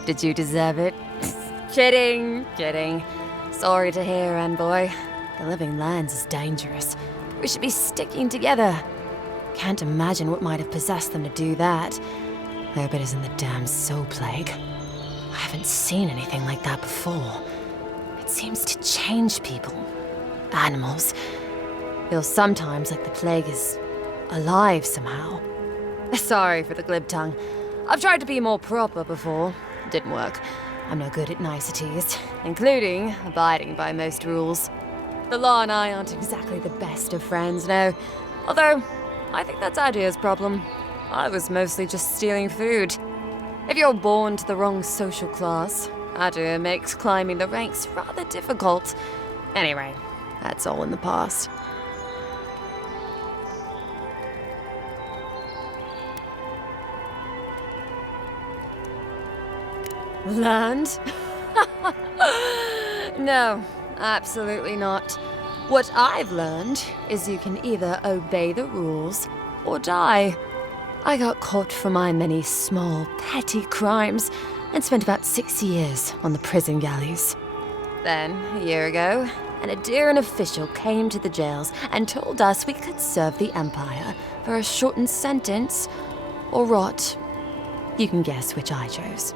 Did you deserve it? Kidding. Sorry to hear, envoy. The living lands is dangerous. We should be sticking together. Can't imagine what might have possessed them to do that. I hope it isn't the damn soul plague. I haven't seen anything like that before. It seems to change people. Animals. Feels sometimes like the plague is alive somehow. Sorry for the glib tongue. I've tried to be more proper before. It didn't work. I'm no good at niceties, including abiding by most rules. The law and I aren't exactly the best of friends, no. Although, I think that's Adia's problem. I was mostly just stealing food. If you're born to the wrong social class, Adia makes climbing the ranks rather difficult. Anyway, that's all in the past. Land? No, absolutely not. What I've learned is you can either obey the rules or die. I got caught for my many small, petty crimes and spent about 6 years on the prison galleys. Then, a year ago, an Adiran official came to the jails and told us we could serve the Empire for a shortened sentence or rot. You can guess which I chose.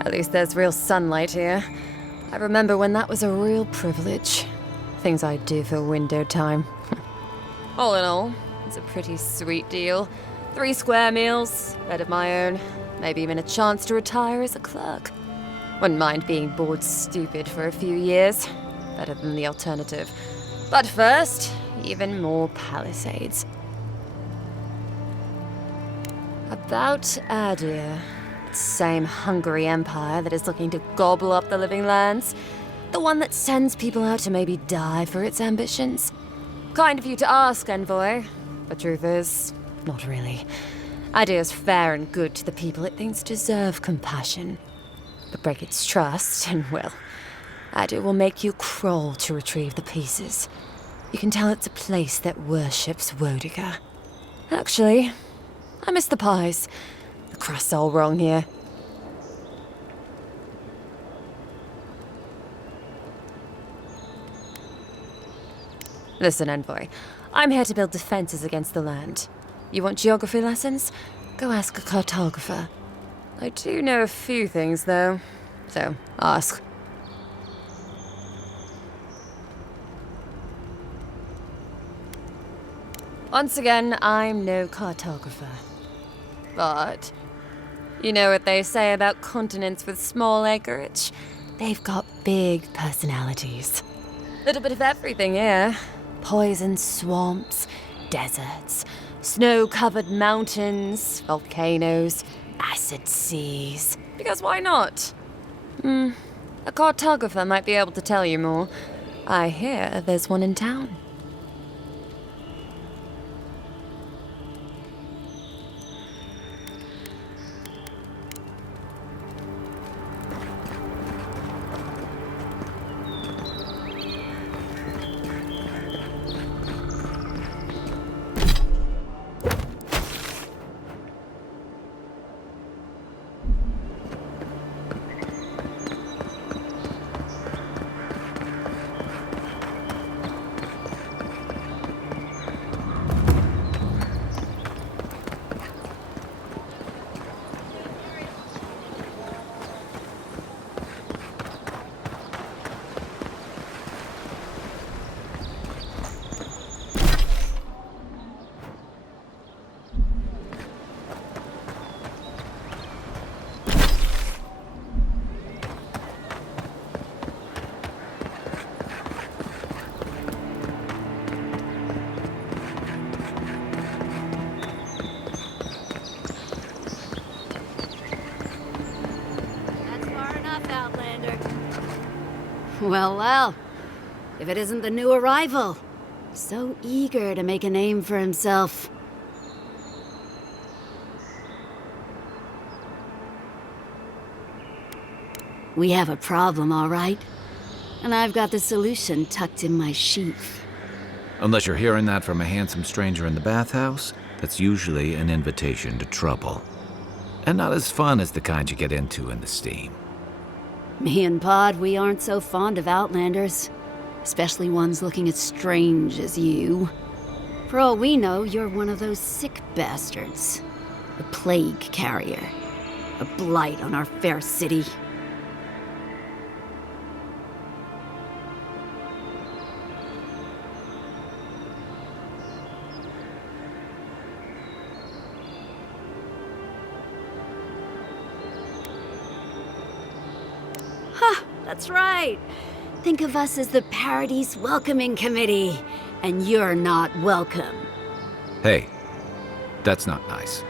At least there's real sunlight here. I remember when that was a real privilege. Things I'd do for window time. All in all, it's a pretty sweet deal. 3 square meals, bed of my own, maybe even a chance to retire as a clerk. Wouldn't mind being bored stupid for a few years. Better than the alternative. But first, even more palisades. About Adia. Same hungry empire that is looking to gobble up the living lands. The one that sends people out to maybe die for its ambitions. Kind of you to ask, envoy. But truth is, not really. Adia's fair and good to the people it thinks deserve compassion. But break its trust, and well, Adia will make you crawl to retrieve the pieces. You can tell it's a place that worships Wodiga. Actually, I miss the pies. The crust's all wrong here. Listen, envoy. I'm here to build defenses against the land. You want geography lessons? Go ask a cartographer. I do know a few things, though. So, ask. Once again, I'm no cartographer. But you know what they say about continents with small acreage? They've got big personalities. Little bit of everything here. Poison swamps, deserts, snow-covered mountains, volcanoes, acid seas. Because why not? A cartographer might be able to tell you more. I hear there's one in town. Well, well. If it isn't the new arrival. So eager to make a name for himself. We have a problem, all right? And I've got the solution tucked in my sheath. Unless you're hearing that from a handsome stranger in the bathhouse, that's usually an invitation to trouble. And not as fun as the kind you get into in the steam. Me and Pod, we aren't so fond of Outlanders. Especially ones looking as strange as you. For all we know, you're one of those sick bastards. A plague carrier. A blight on our fair city. That's right. Think of us as the Paradise Welcoming Committee, and you're not welcome. Hey, that's not nice.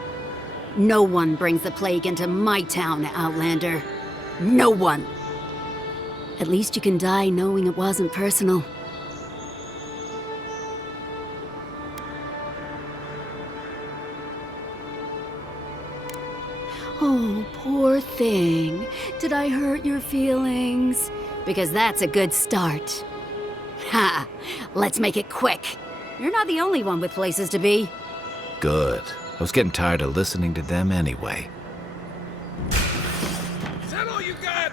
No one brings the plague into my town, Outlander. No one. At least you can die knowing it wasn't personal. Oh, poor thing. Did I hurt your feelings? Because that's a good start. Ha! Let's make it quick. You're not the only one with places to be. Good. I was getting tired of listening to them anyway. Is that all you got?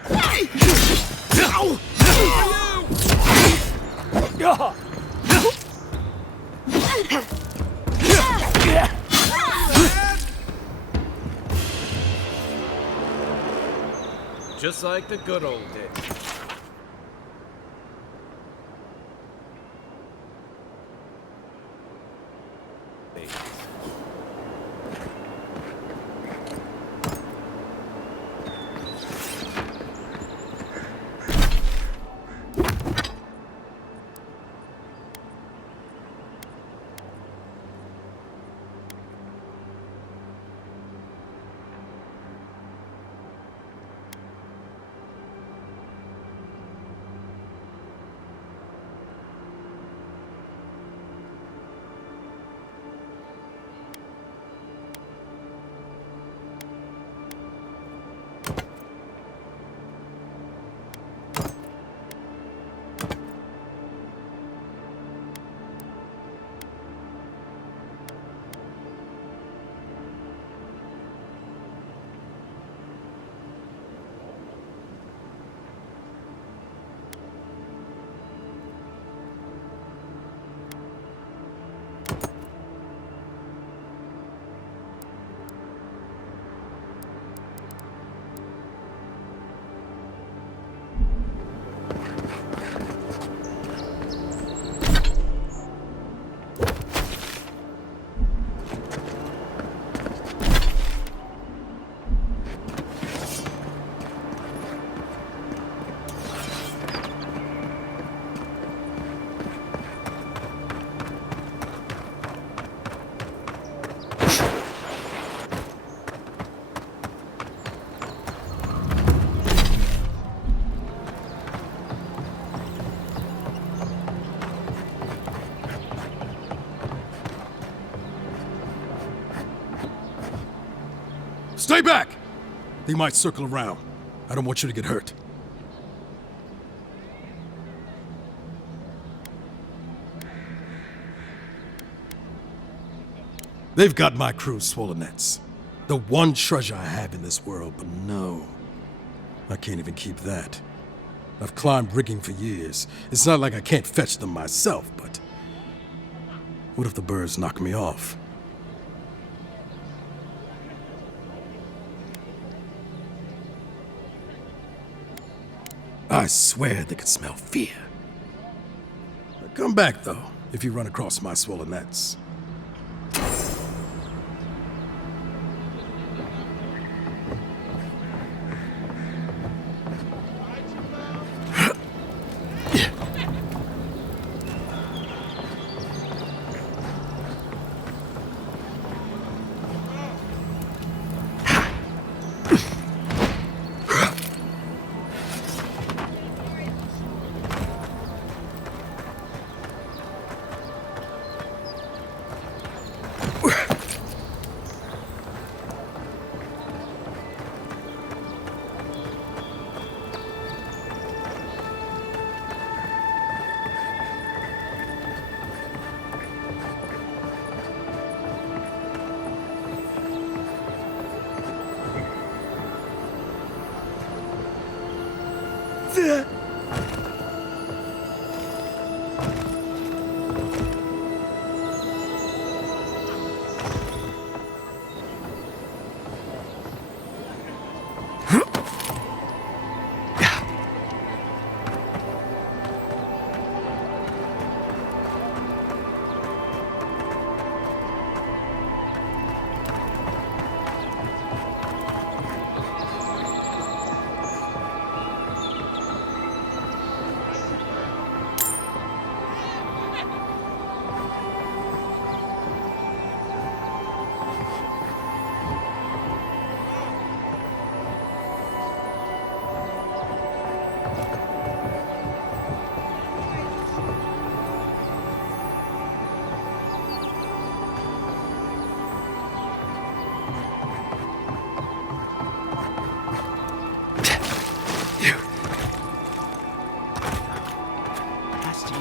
Just like the good old days. Stay back! They might circle around. I don't want you to get hurt. They've got my crew's swollen nets. The one treasure I have in this world, but no. I can't even keep that. I've climbed rigging for years. It's not like I can't fetch them myself, but... what if the birds knock me off? I swear they could smell fear. Come back, though, if you run across my swollen nets.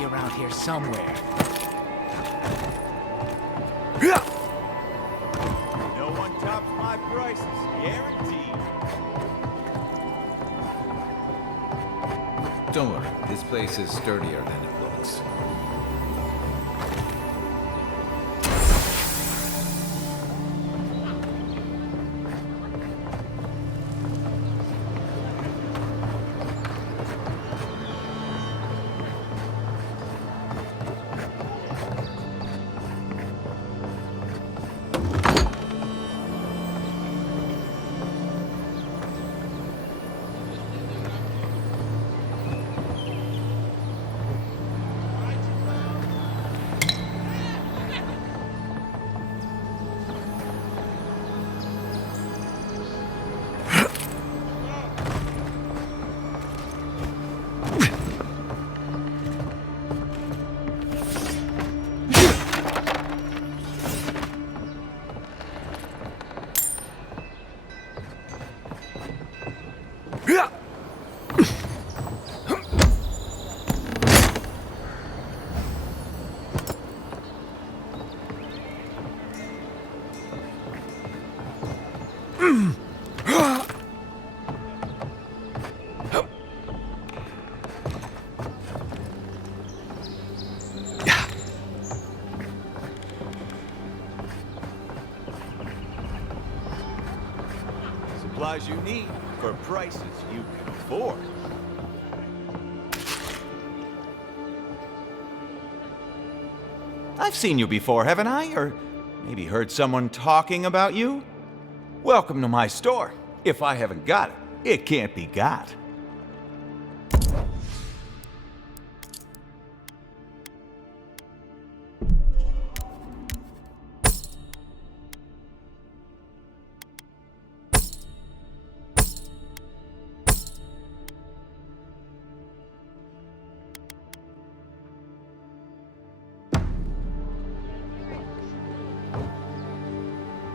Around here somewhere. No one tops my prices, guaranteed. Don't worry, this place is sturdier than it looks. Supplies you need for prices you can afford. I've seen you before, haven't I? Or maybe heard someone talking about you? Welcome to my store. If I haven't got it, it can't be got.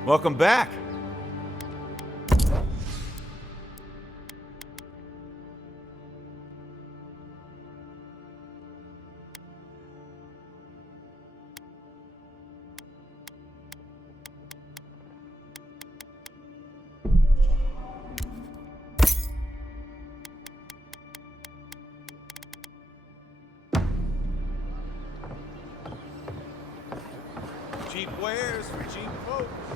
Welcome back. Cheap wares for cheap folks.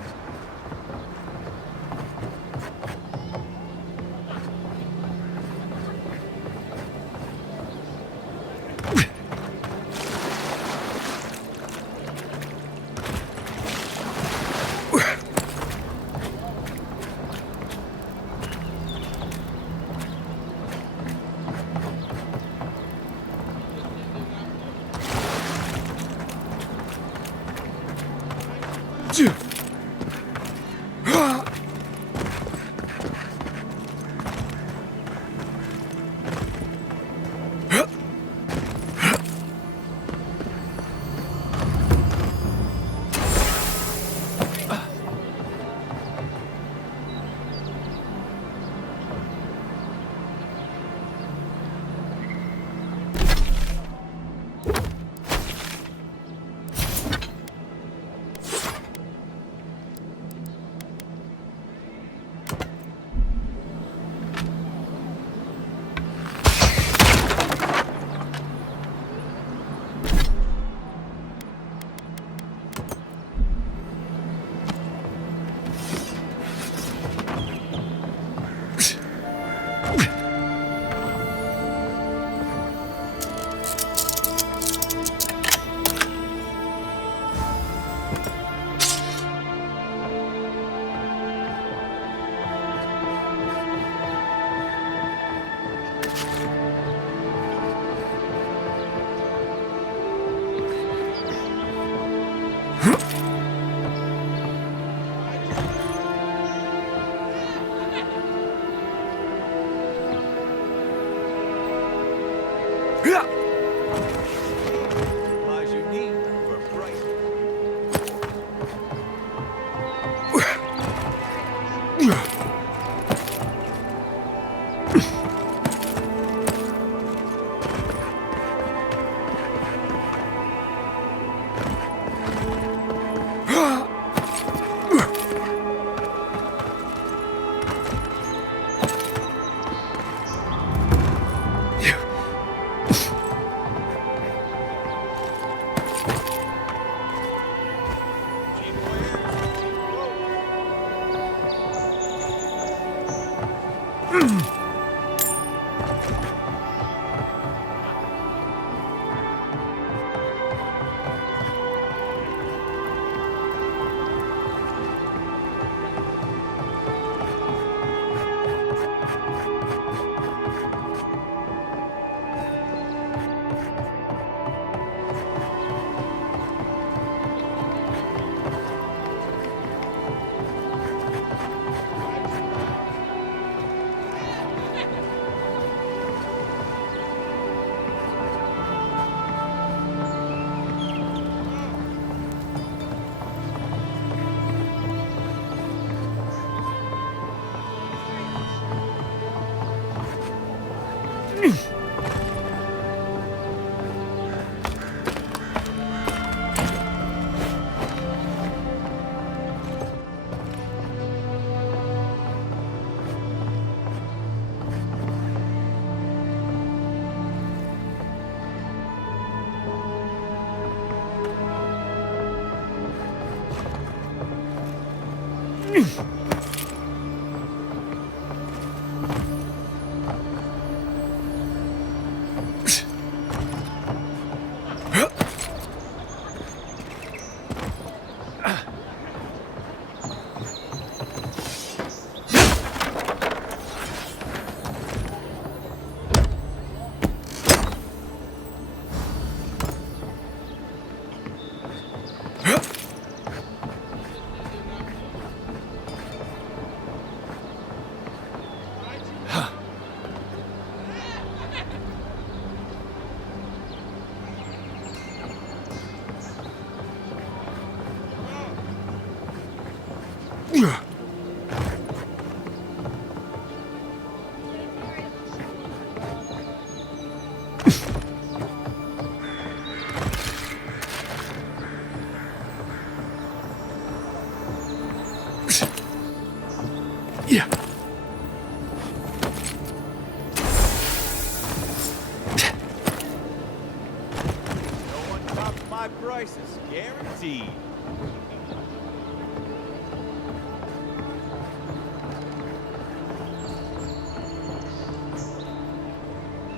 My price is guaranteed.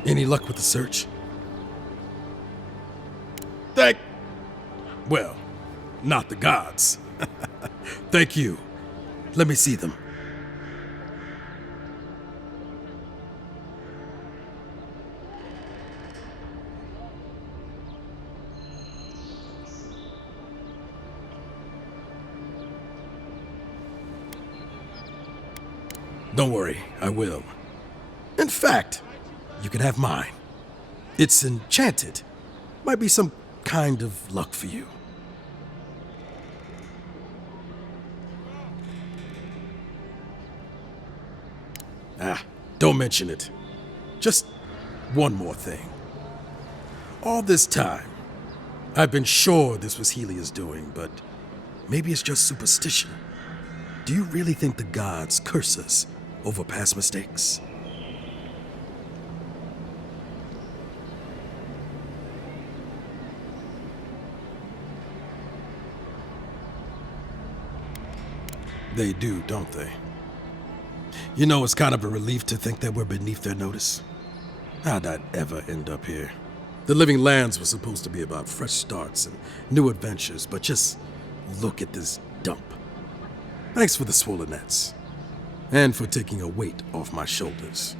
Any luck with the search? Well, not the gods. Thank you. Let me see them. Don't worry, I will. In fact, you can have mine. It's enchanted. Might be some kind of luck for you. Don't mention it. Just one more thing. All this time, I've been sure this was Helia's doing, but maybe it's just superstition. Do you really think the gods curse us over past mistakes? They do, don't they? You know, it's kind of a relief to think that we're beneath their notice. How'd that ever end up here? The Living Lands was supposed to be about fresh starts and new adventures, but just look at this dump. Thanks for the swollen nets, and for taking a weight off my shoulders.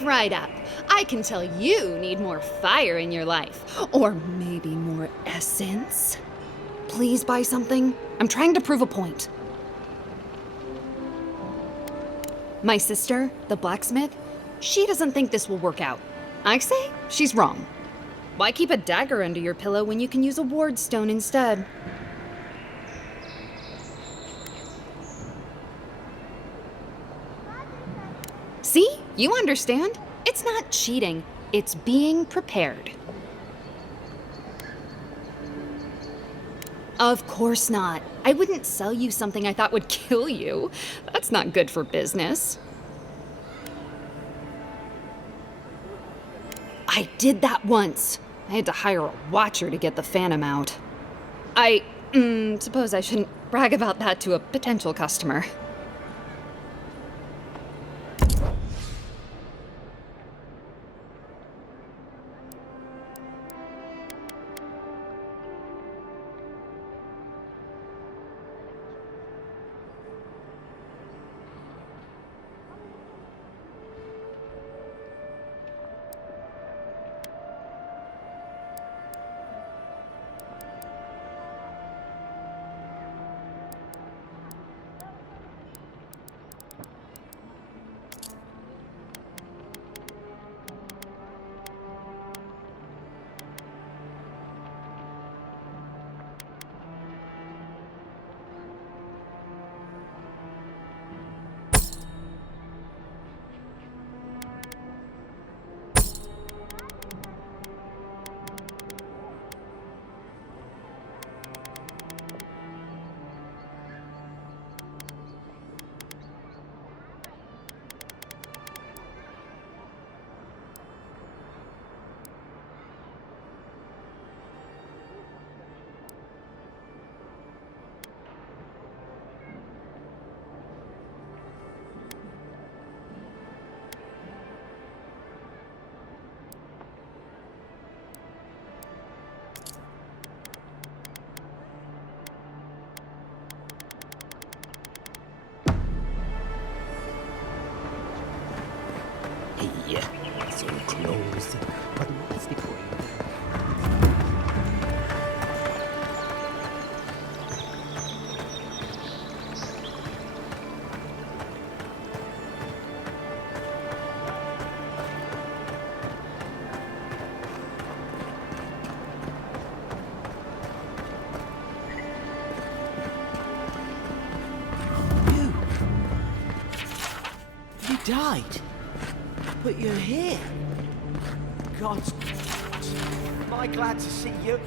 Right up. I can tell you need more fire in your life. Or maybe more essence. Please buy something. I'm trying to prove a point. My sister, the blacksmith, she doesn't think this will work out. I say she's wrong. Why keep a dagger under your pillow when you can use a ward stone instead? See? You understand? It's not cheating. It's being prepared. Of course not. I wouldn't sell you something I thought would kill you. That's not good for business. I did that once. I had to hire a watcher to get the phantom out. I suppose I shouldn't brag about that to a potential customer. but what's the point? You died, but you're here. God, am I glad to see you?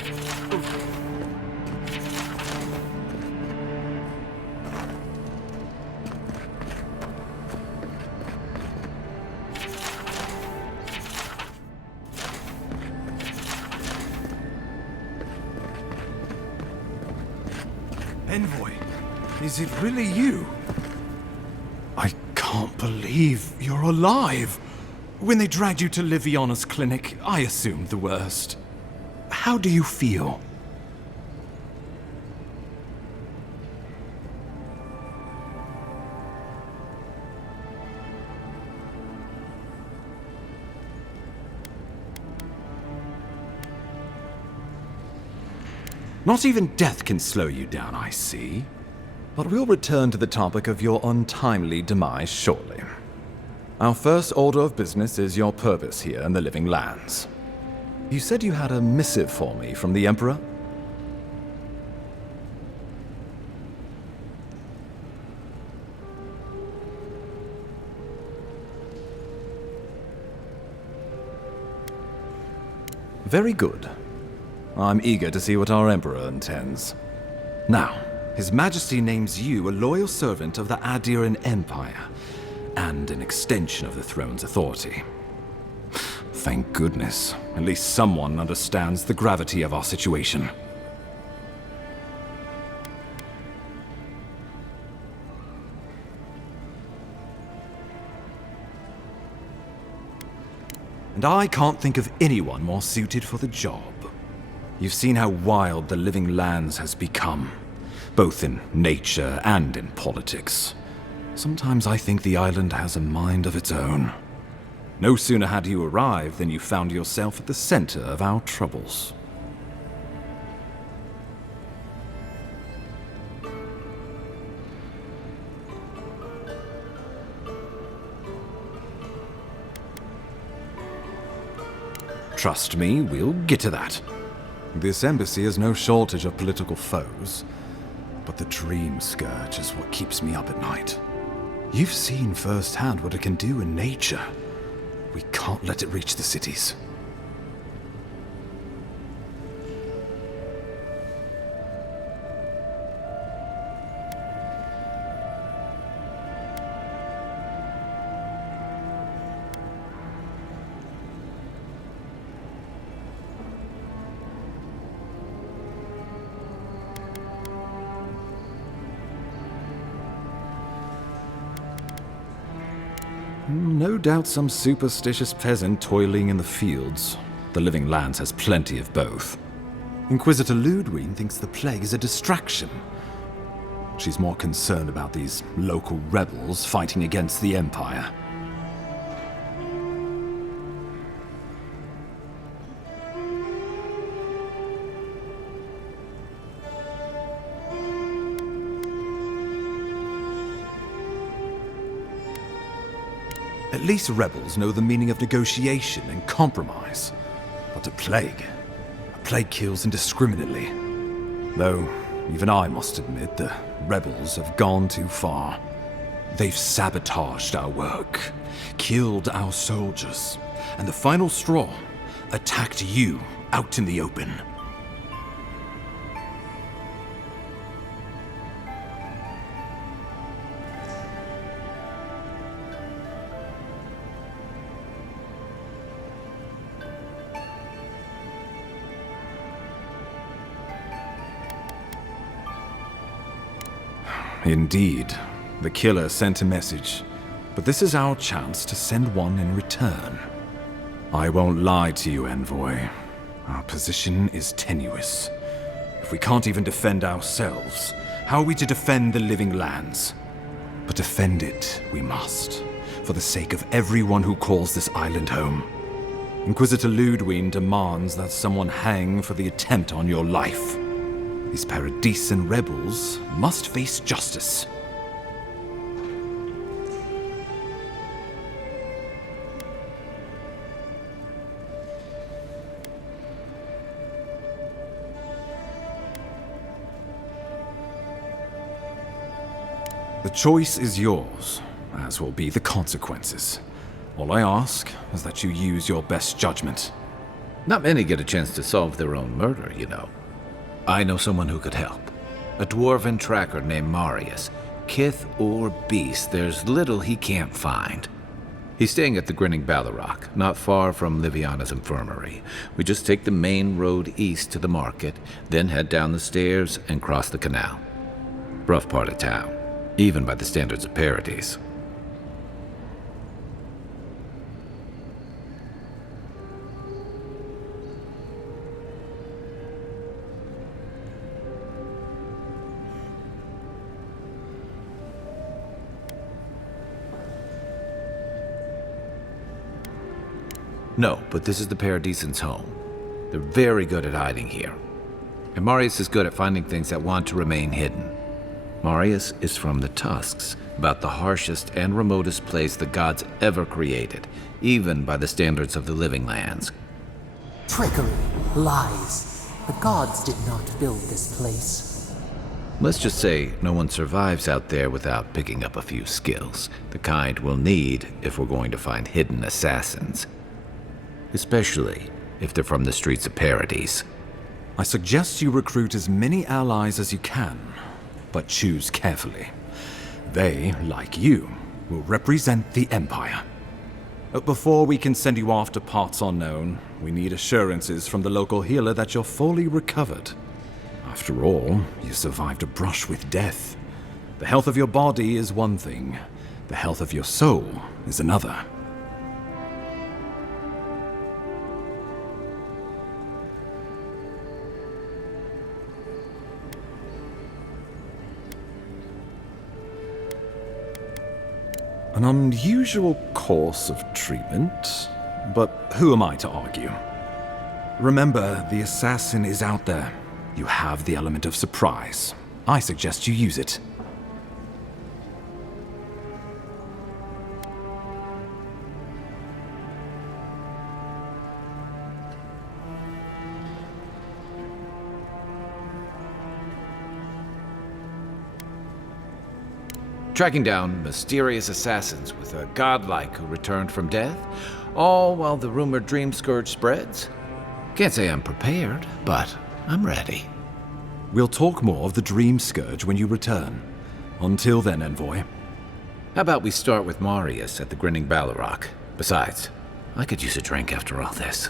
Envoy, is it really you? I can't believe you're alive. When they dragged you to Liviana's clinic, I assumed the worst. How do you feel? Not even death can slow you down, I see. But we'll return to the topic of your untimely demise shortly. Our first order of business is your purpose here in the Living Lands. You said you had a missive for me from the Emperor? Very good. I'm eager to see what our Emperor intends. Now, His Majesty names you a loyal servant of the Adiran Empire, and an extension of the throne's authority. Thank goodness. At least someone understands the gravity of our situation. And I can't think of anyone more suited for the job. You've seen how wild the Living Lands has become, both in nature and in politics. Sometimes I think the island has a mind of its own. No sooner had you arrived than you found yourself at the center of our troubles. Trust me, we'll get to that. This embassy has no shortage of political foes, but the dream scourge is what keeps me up at night. You've seen firsthand what it can do in nature. We can't let it reach the cities. No doubt some superstitious peasant toiling in the fields. The Living Lands has plenty of both. Inquisitor Ludwig thinks the plague is a distraction. She's more concerned about these local rebels fighting against the Empire. At least rebels know the meaning of negotiation and compromise. But a plague kills indiscriminately. Though, even I must admit, the rebels have gone too far. They've sabotaged our work, killed our soldiers, and the final straw, attacked you out in the open. Indeed, the killer sent a message, but this is our chance to send one in return. I won't lie to you, Envoy. Our position is tenuous. If we can't even defend ourselves, how are we to defend the Living Lands? But defend it we must, for the sake of everyone who calls this island home. Inquisitor Ludwine demands that someone hang for the attempt on your life. These Paradisen rebels must face justice. The choice is yours, as will be the consequences. All I ask is that you use your best judgment. Not many get a chance to solve their own murder, you know. I know someone who could help. A dwarven tracker named Marius. Kith or beast, there's little he can't find. He's staying at the Grinning Ballarrock, not far from Liviana's infirmary. We just take the main road east to the market, then head down the stairs and cross the canal. Rough part of town, even by the standards of Paradis. No, but this is the Paradisans' home. They're very good at hiding here. And Marius is good at finding things that want to remain hidden. Marius is from the Tusks, about the harshest and remotest place the gods ever created, even by the standards of the Living Lands. Trickery, lies. The gods did not build this place. Let's just say no one survives out there without picking up a few skills, the kind we'll need if we're going to find hidden assassins. Especially if they're from the streets of Paradis. I suggest you recruit as many allies as you can, but choose carefully. They, like you, will represent the Empire. But before we can send you off to parts unknown, we need assurances from the local healer that you're fully recovered. After all, you survived a brush with death. The health of your body is one thing, the health of your soul is another. An unusual course of treatment, but who am I to argue? Remember, the assassin is out there. You have the element of surprise. I suggest you use it. Tracking down mysterious assassins with a godlike who returned from death, all while the rumored dream scourge spreads. Can't say I'm prepared, but I'm ready. We'll talk more of the dream scourge when you return. Until then, envoy. How about we start with Marius at the Grinning Ballarrock? Besides, I could use a drink after all this.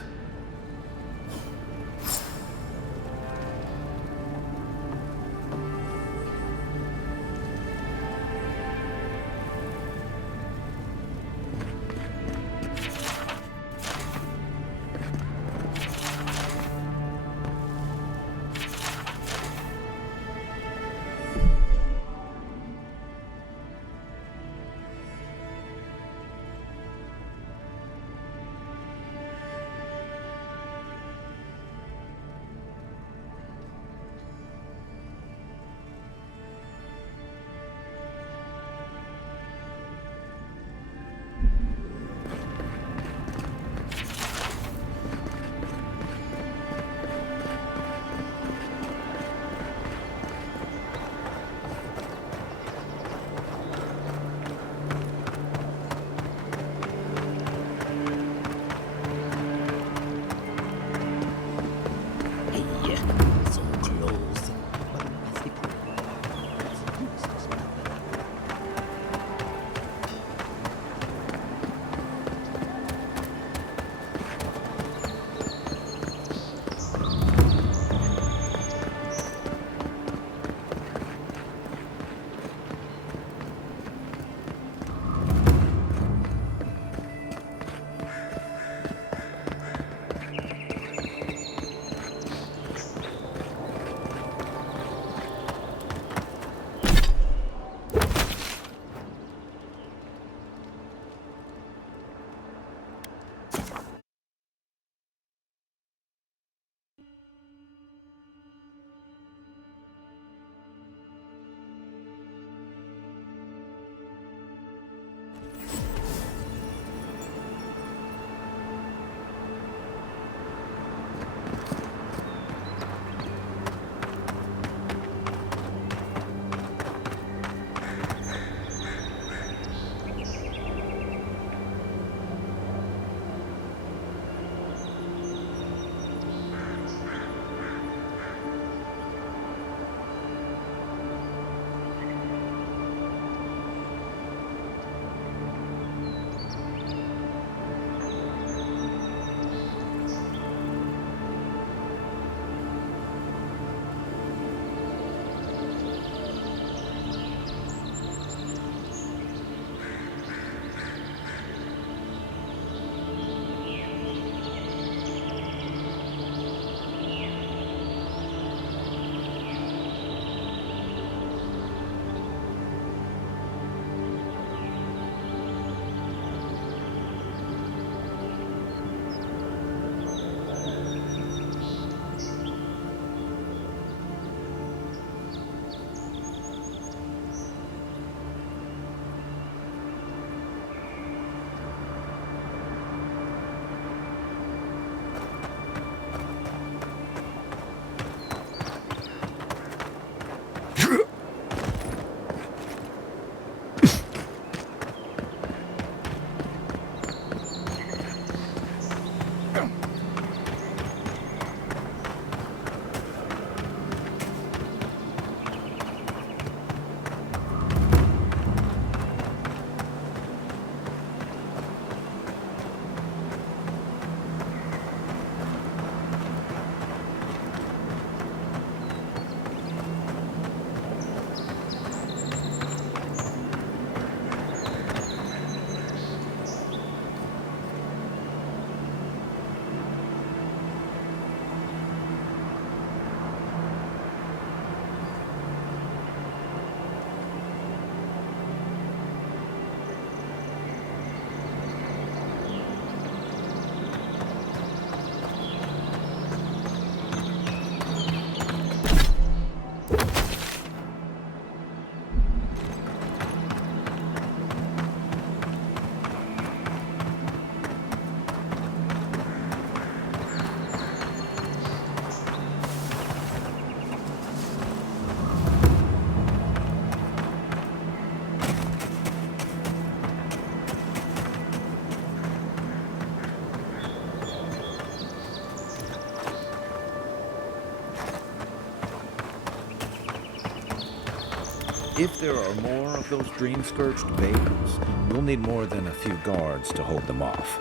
If there are more of those dream-scourged babes, we'll need more than a few guards to hold them off.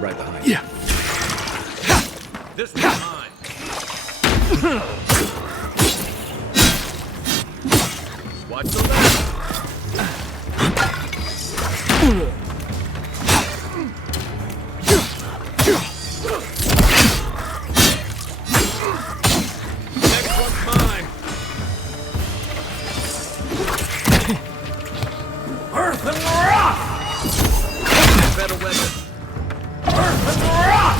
Right behind you. Yeah. This one's mine. Watch the left. Next one's mine. Earth and rock! Better weapon. Earth and rock!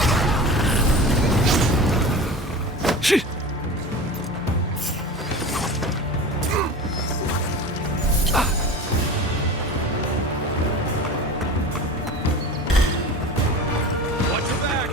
Watch your back.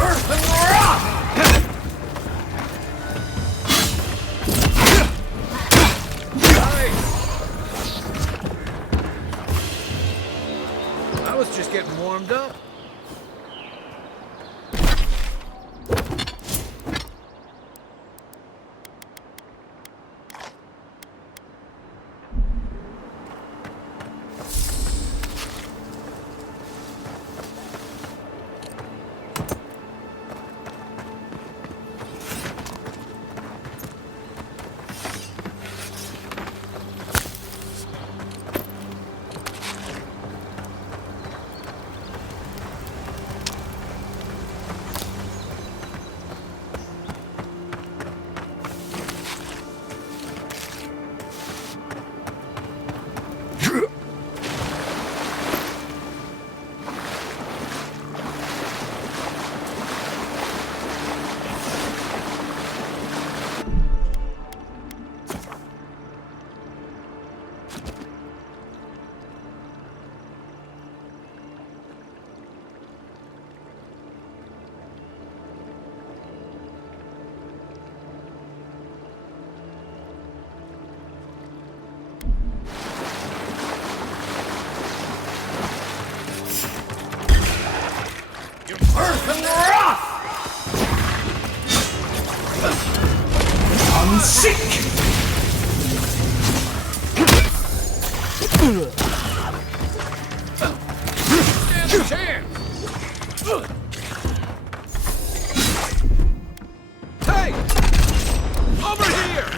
Earth and rock! I was just getting warmed up. Earth and rock! I'm sick! Stand a chance. Hey! Over here!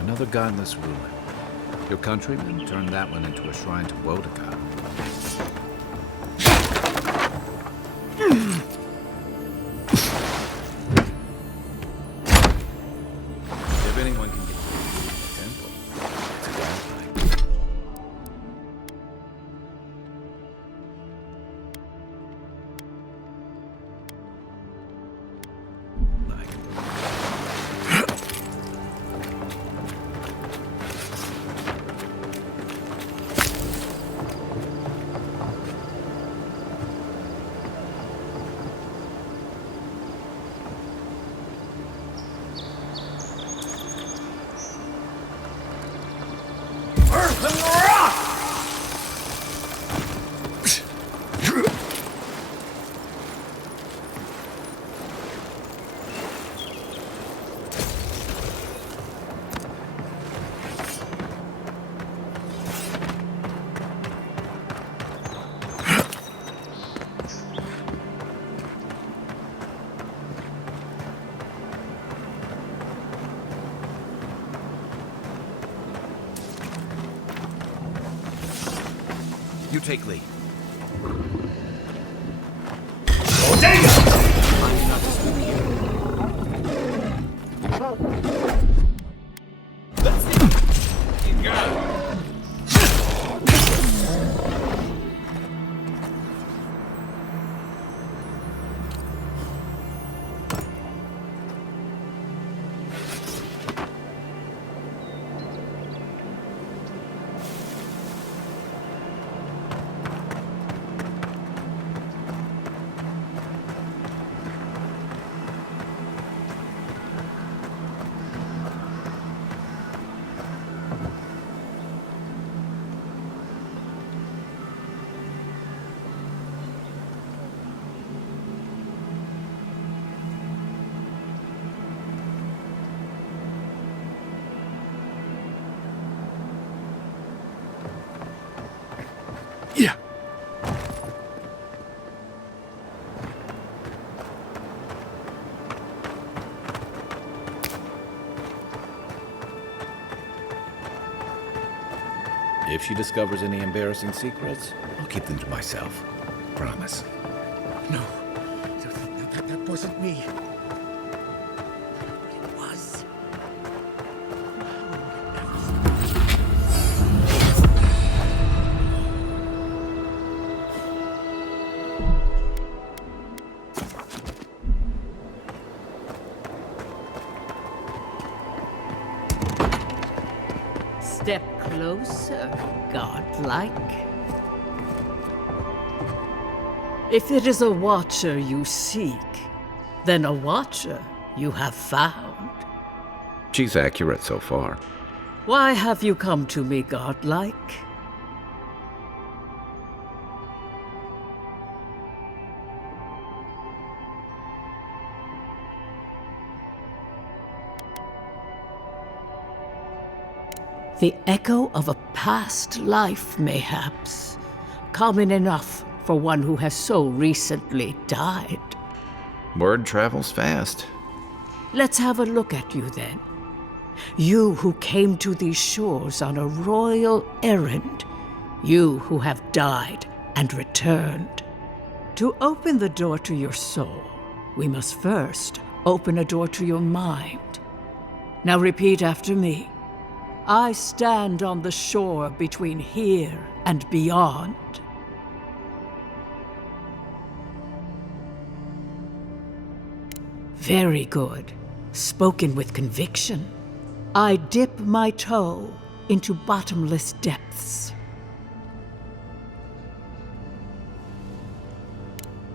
Another godless ruin. Your countrymen turned that one into a shrine to Wodaka. If anyone can get to the temple, it's a godlike. You take lead. If she discovers any embarrassing secrets, I'll keep them to myself. Promise. No, that wasn't me. It was. Step closer, godlike. If it is a watcher you seek, then a watcher you have found. She's accurate so far. Why have you come to me, godlike? The echo of a past life, mayhaps. Common enough for one who has so recently died. Word travels fast. Let's have a look at you, then. You who came to these shores on a royal errand. You who have died and returned. To open the door to your soul, we must first open a door to your mind. Now repeat after me. I stand on the shore between here and beyond. Very good. Spoken with conviction. I dip my toe into bottomless depths.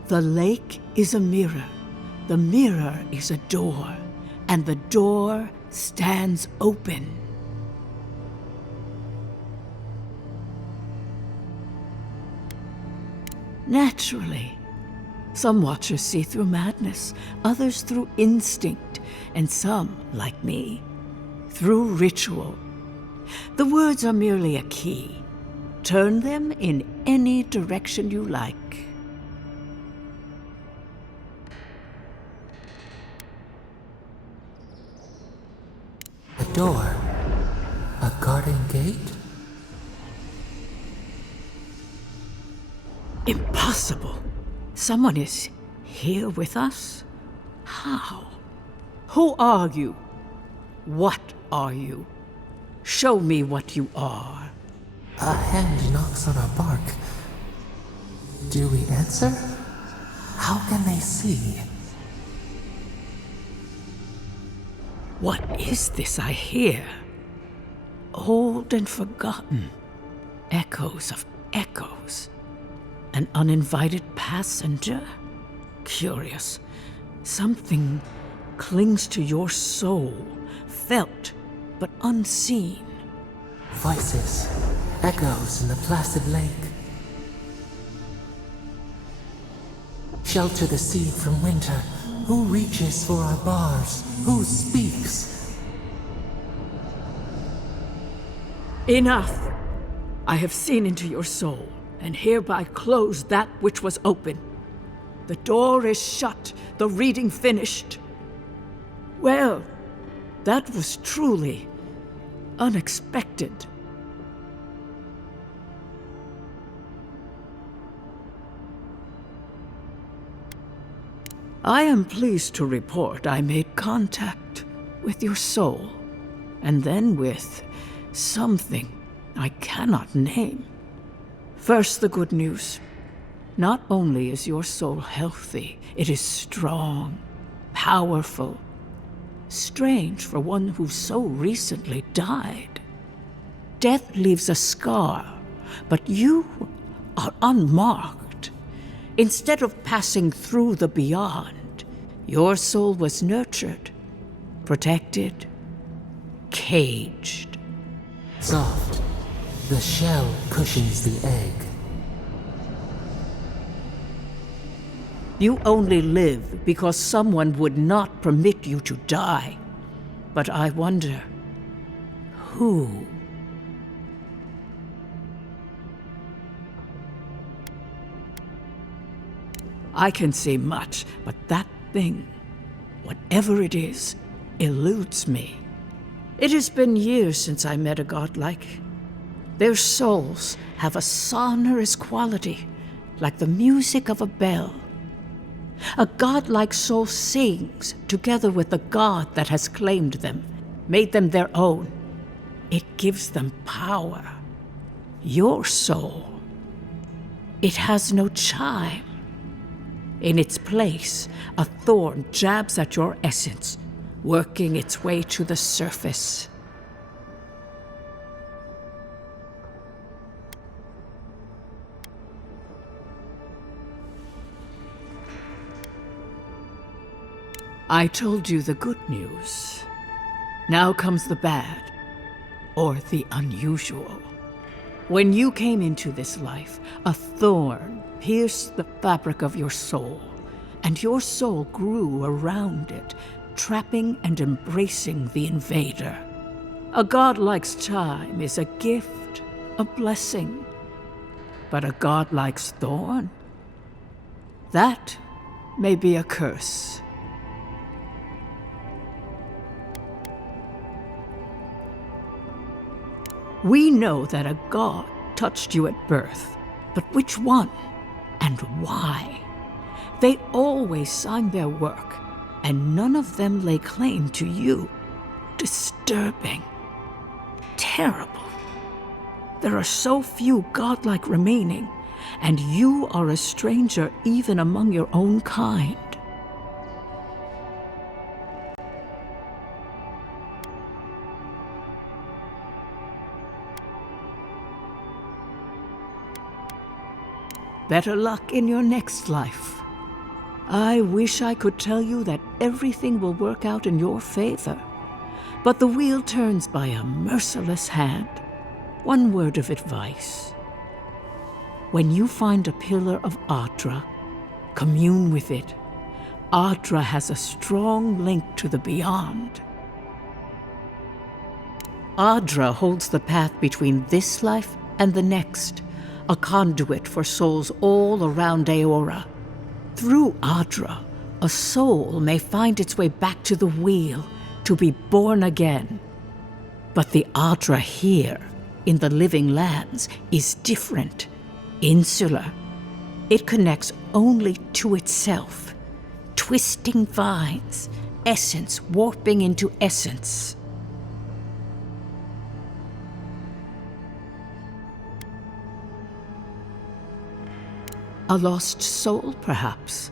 The lake is a mirror. The mirror is a door. And the door stands open. Naturally. Some watchers see through madness, others through instinct, and some, like me, through ritual. The words are merely a key. Turn them in any direction you like. A door? A garden gate? Impossible. Someone is here with us? How? Who are you? What are you? Show me what you are. A hand knocks on our bark. Do we answer? How can they see? What is this I hear? Old and forgotten. Echoes of echoes. An uninvited passenger? Curious. Something clings to your soul, felt but unseen. Voices, echoes in the placid lake. Shelter the seed from winter. Who reaches for our bars? Who speaks? Enough! I have seen into your soul, and hereby close that which was open. The door is shut, the reading finished. Well, that was truly unexpected. I am pleased to report I made contact with your soul, and then with something I cannot name. First, the good news. Not only is your soul healthy, it is strong, powerful. Strange for one who so recently died. Death leaves a scar, but you are unmarked. Instead of passing through the beyond, your soul was nurtured, protected, caged. Soft. The shell cushions the egg. You only live because someone would not permit you to die. But I wonder, who? I can say much, but that thing, whatever it is, eludes me. It has been years since I met a godlike. Their souls have a sonorous quality, like the music of a bell. A godlike soul sings together with the god that has claimed them, made them their own. It gives them power. Your soul, it has no chime. In its place, a thorn jabs at your essence, working its way to the surface. I told you the good news. Now comes the bad, or the unusual. When you came into this life, a thorn pierced the fabric of your soul, and your soul grew around it, trapping and embracing the invader. A godlike's chime is a gift, a blessing. But a godlike's thorn? That may be a curse. We know that a god touched you at birth, but which one and why? They always signed their work, and none of them lay claim to you. Disturbing. Terrible. There are so few godlike remaining, and you are a stranger even among your own kind. Better luck in your next life. I wish I could tell you that everything will work out in your favor, but the wheel turns by a merciless hand. One word of advice. When you find a pillar of Adra, commune with it. Adra has a strong link to the beyond. Adra holds the path between this life and the next, a conduit for souls all around Aora. Through Adra, a soul may find its way back to the wheel, to be born again. But the Adra here, in the living lands, is different, insular. It connects only to itself, twisting vines, essence warping into essence. A lost soul, perhaps,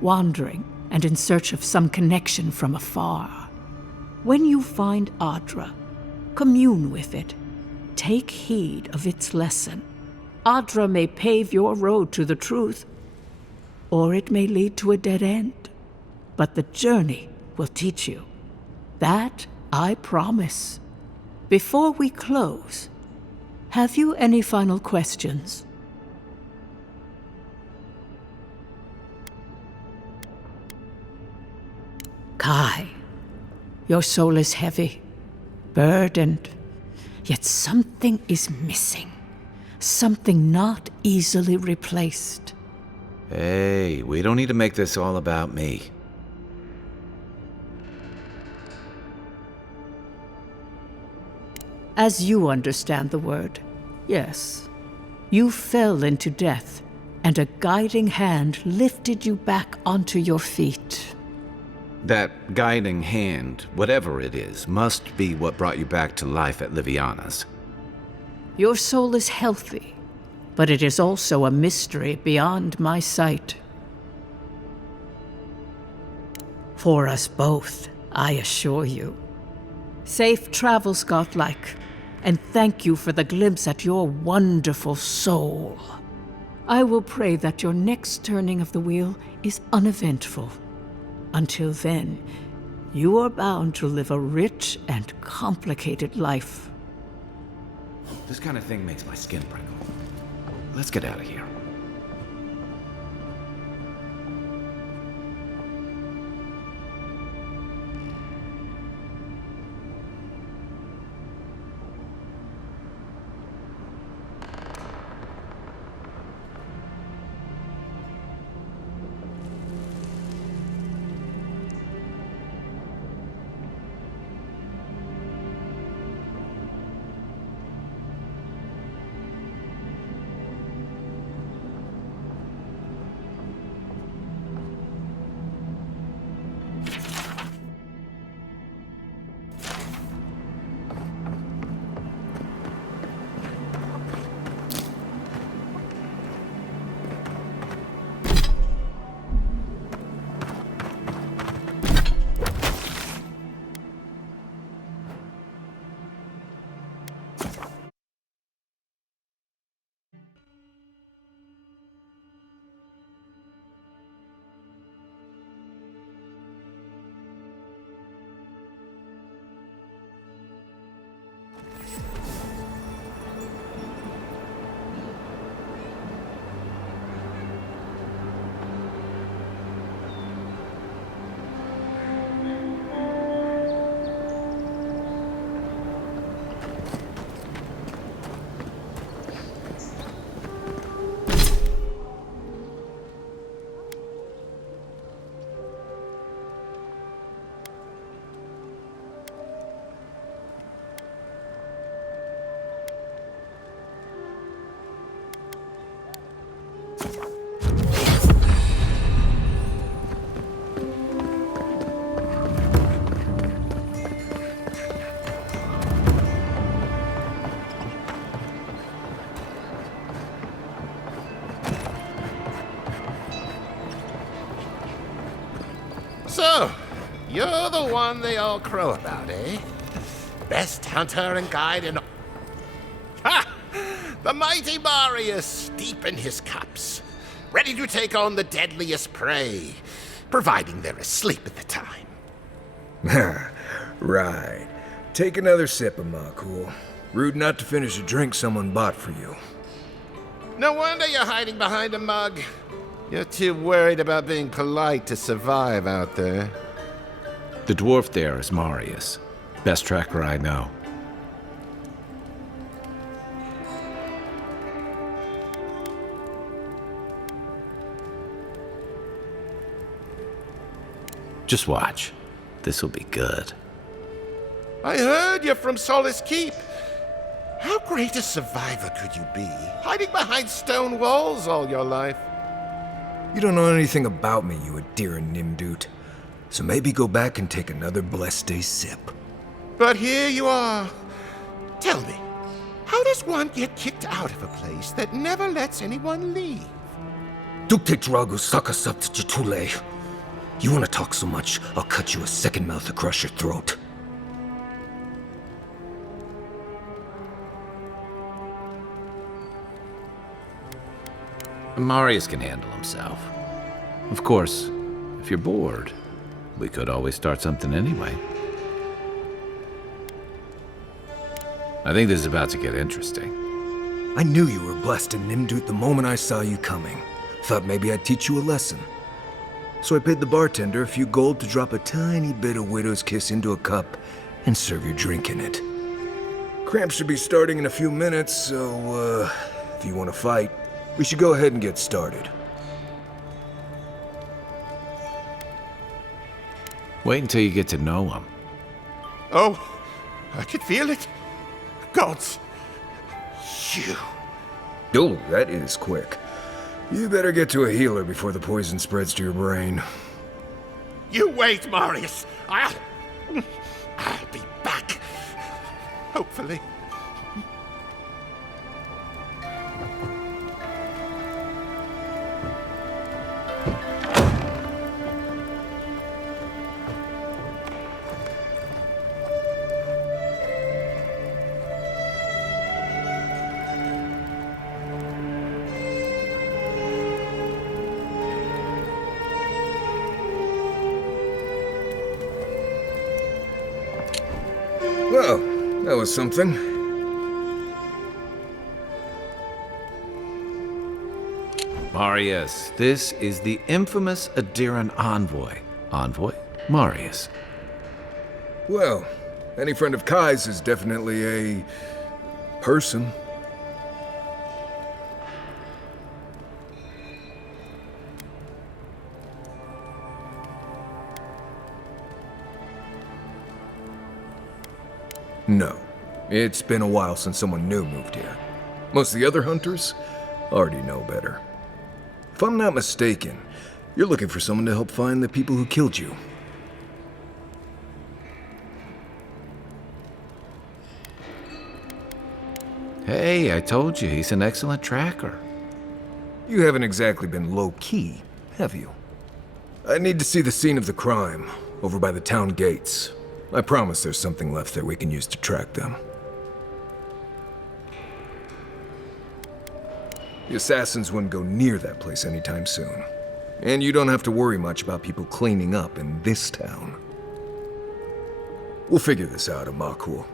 wandering and in search of some connection from afar. When you find Adra, commune with it. Take heed of its lesson. Adra may pave your road to the truth, or it may lead to a dead end. But the journey will teach you. That I promise. Before we close, have you any final questions? Kai, your soul is heavy, burdened, yet something is missing. Something not easily replaced. Hey, we don't need to make this all about me. As you understand the word, yes. You fell into death, and a guiding hand lifted you back onto your feet. That guiding hand, whatever it is, must be what brought you back to life at Liviana's. Your soul is healthy, but it is also a mystery beyond my sight. For us both, I assure you. Safe travels, godlike, and thank you for the glimpse at your wonderful soul. I will pray that your next turning of the wheel is uneventful. Until then, you are bound to live a rich and complicated life. This kind of thing makes my skin prickle. Let's get out of here. So, you're the one they all crow about, eh? Best hunter and guide in... Ha! The mighty Marius, deep in his cups, ready to take on the deadliest prey, providing they're asleep at the time. Right. Take another sip of my cool. Rude not to finish a drink someone bought for you. No wonder you're hiding behind a mug. You're too worried about being polite to survive out there. The dwarf there is Marius. Best tracker I know. Just watch. This will be good. I heard you're from Solace Keep. How great a survivor could you be, hiding behind stone walls all your life? You don't know anything about me, you Adira Nimdut. So maybe go back and take another blessed day sip. But here you are. Tell me, how does one get kicked out of a place that never lets anyone leave? Dukte Dragu Sakasap Jitule. You want to talk so much, I'll cut you a second mouth across your throat. Marius can handle himself. Of course, if you're bored, we could always start something anyway. I think this is about to get interesting. I knew you were blessed in Nimdut the moment I saw you coming. Thought maybe I'd teach you a lesson. So I paid the bartender a few gold to drop a tiny bit of widow's kiss into a cup and serve your drink in it. Cramps should be starting in a few minutes, so, if you want to fight, we should go ahead and get started. Wait until you get to know him. Oh, I can feel it. Gods, you. Oh, that is quick. You better get to a healer before the poison spreads to your brain. You wait, Marius. I'll be back. Hopefully. Well, that was something. Marius, this is the infamous Adiran envoy. Envoy? Marius. Well, any friend of Kai's is definitely a... person. No. It's been a while since someone new moved here. Most of the other hunters already know better. If I'm not mistaken, you're looking for someone to help find the people who killed you. Hey, I told you, he's an excellent tracker. You haven't exactly been low-key, have you? I need to see the scene of the crime, over by the town gates. I promise there's something left there we can use to track them. The assassins wouldn't go near that place anytime soon. And you don't have to worry much about people cleaning up in this town. We'll figure this out, Amakul.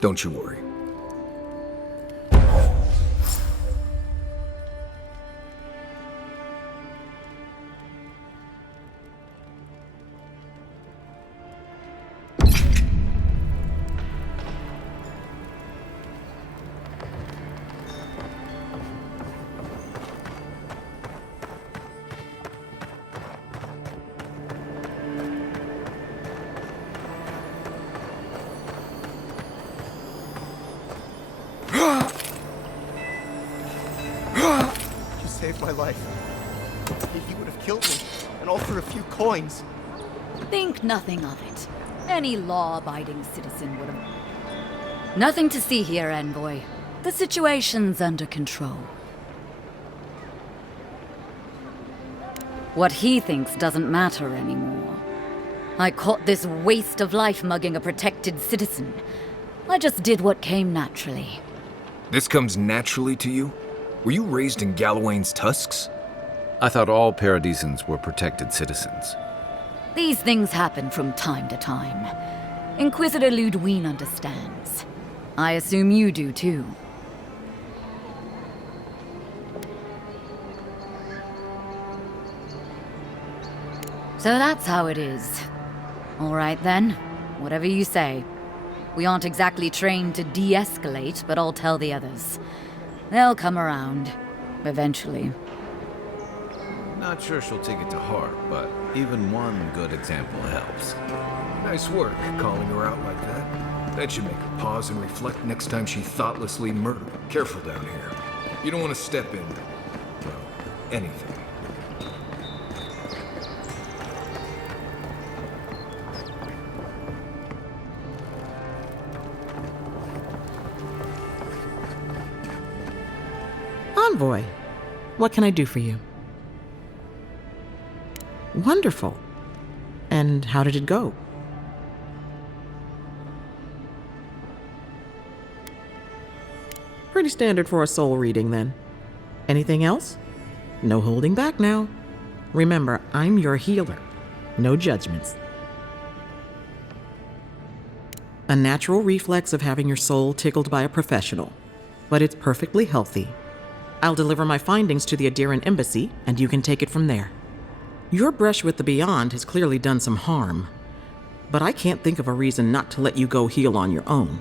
Don't you worry. Saved my life. He would have killed me, and all for a few coins. Think nothing of it. Any law-abiding citizen would have... Nothing to see here, envoy. The situation's under control. What he thinks doesn't matter anymore. I caught this waste of life mugging a protected citizen. I just did what came naturally. This comes naturally to you? Were you raised in Gallowayne's tusks? I thought all Paradisans were protected citizens. These things happen from time to time. Inquisitor Ludwine understands. I assume you do too. So that's how it is. All right then, whatever you say. We aren't exactly trained to de-escalate, but I'll tell the others. They'll come around, eventually. Not sure she'll take it to heart, but even one good example helps. Nice work, calling her out like that. That should make her pause and reflect next time she thoughtlessly murdered. Careful down here. You don't want to step in, well, anything. Envoy, what can I do for you? Wonderful. And how did it go? Pretty standard for a soul reading, then. Anything else? No holding back now. Remember, I'm your healer. No judgments. A natural reflex of having your soul tickled by a professional, but it's perfectly healthy. I'll deliver my findings to the Adiran embassy, and you can take it from there. Your brush with the Beyond has clearly done some harm, but I can't think of a reason not to let you go heal on your own.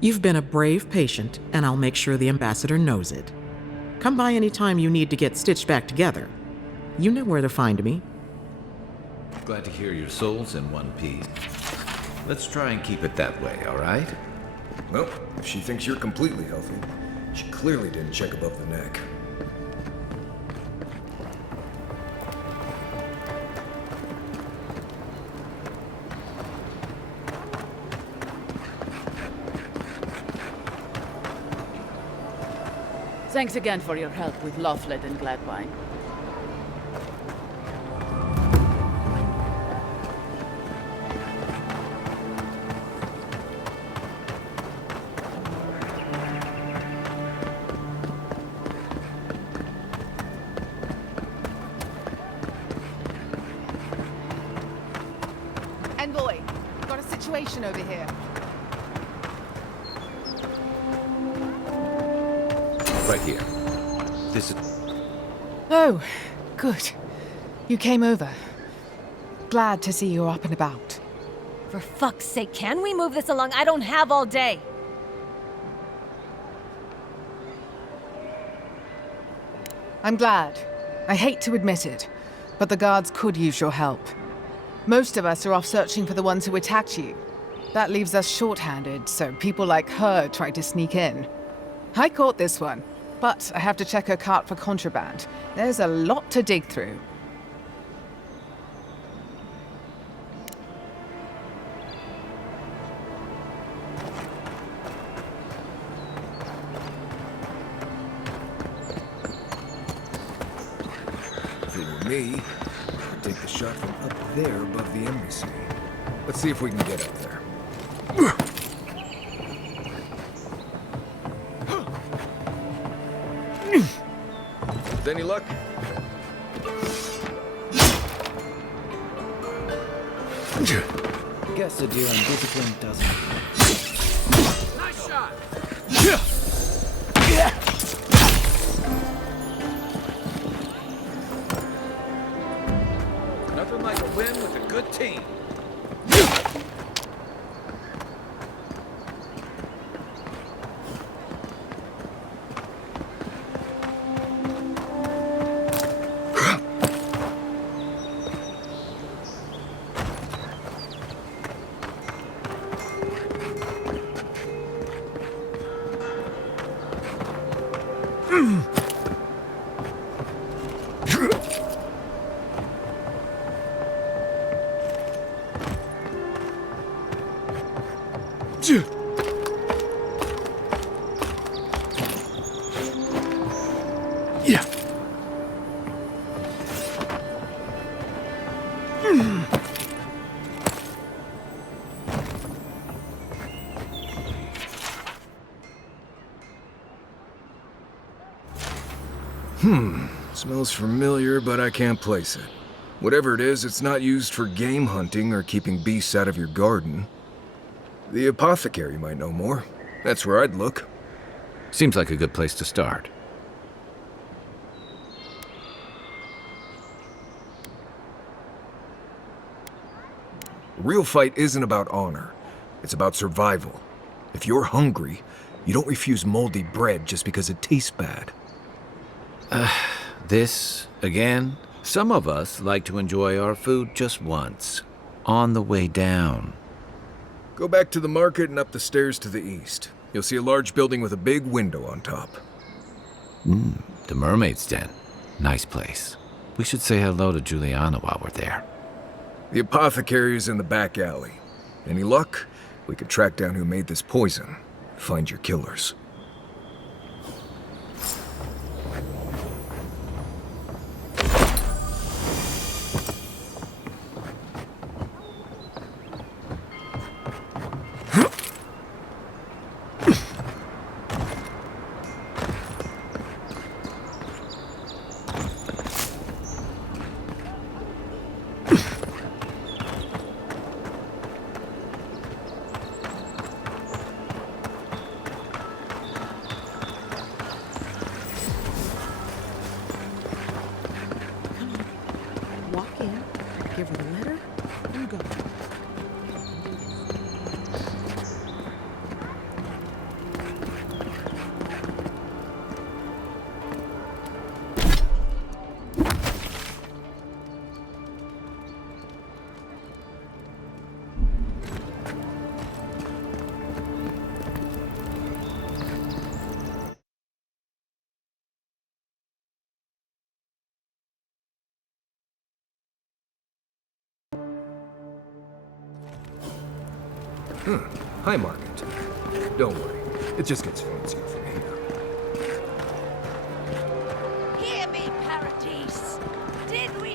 You've been a brave patient, and I'll make sure the ambassador knows it. Come by any time you need to get stitched back together. You know where to find me. Glad to hear your soul's in one piece. Let's try and keep it that way, all right? Well, if she thinks you're completely healthy, she clearly didn't check above the neck. Thanks again for your help with Laughled and Gladwine. Envoy, got a situation over here. Right here. This is... Oh, good. You came over. Glad to see you're up and about. For fuck's sake, can we move this along? I don't have all day. I'm glad. I hate to admit it, but the guards could use your help. Most of us are off searching for the ones who attacked you. That leaves us short-handed, so people like her try to sneak in. I caught this one, but I have to check her cart for contraband. There's a lot to dig through. If it were me, I'd take the shot from up there above the embassy. Let's see if we can get up there. With any luck? Guess a deer undisciplined doesn't. Nice shot! Nothing like a win with a good team. Smells familiar, but I can't place it. Whatever it is, it's not used for game hunting or keeping beasts out of your garden. The apothecary might know more. That's where I'd look. Seems like a good place to start. A real fight isn't about honor. It's about survival. If you're hungry, you don't refuse moldy bread just because it tastes bad. This, again? Some of us like to enjoy our food just once, on the way down. Go back to the market and up the stairs to the east. You'll see a large building with a big window on top. The Mermaid's Den. Nice place. We should say hello to Juliana while we're there. The apothecary is in the back alley. Any luck? We could track down who made this poison. Find your killers. Walk in, give her the letter, and go. Hi, Market. Don't worry. It just gets fancier from here.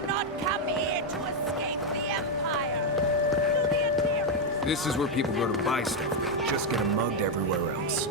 not come here to escape the Empire. This is where people go to buy stuff. Just get mugged everywhere else.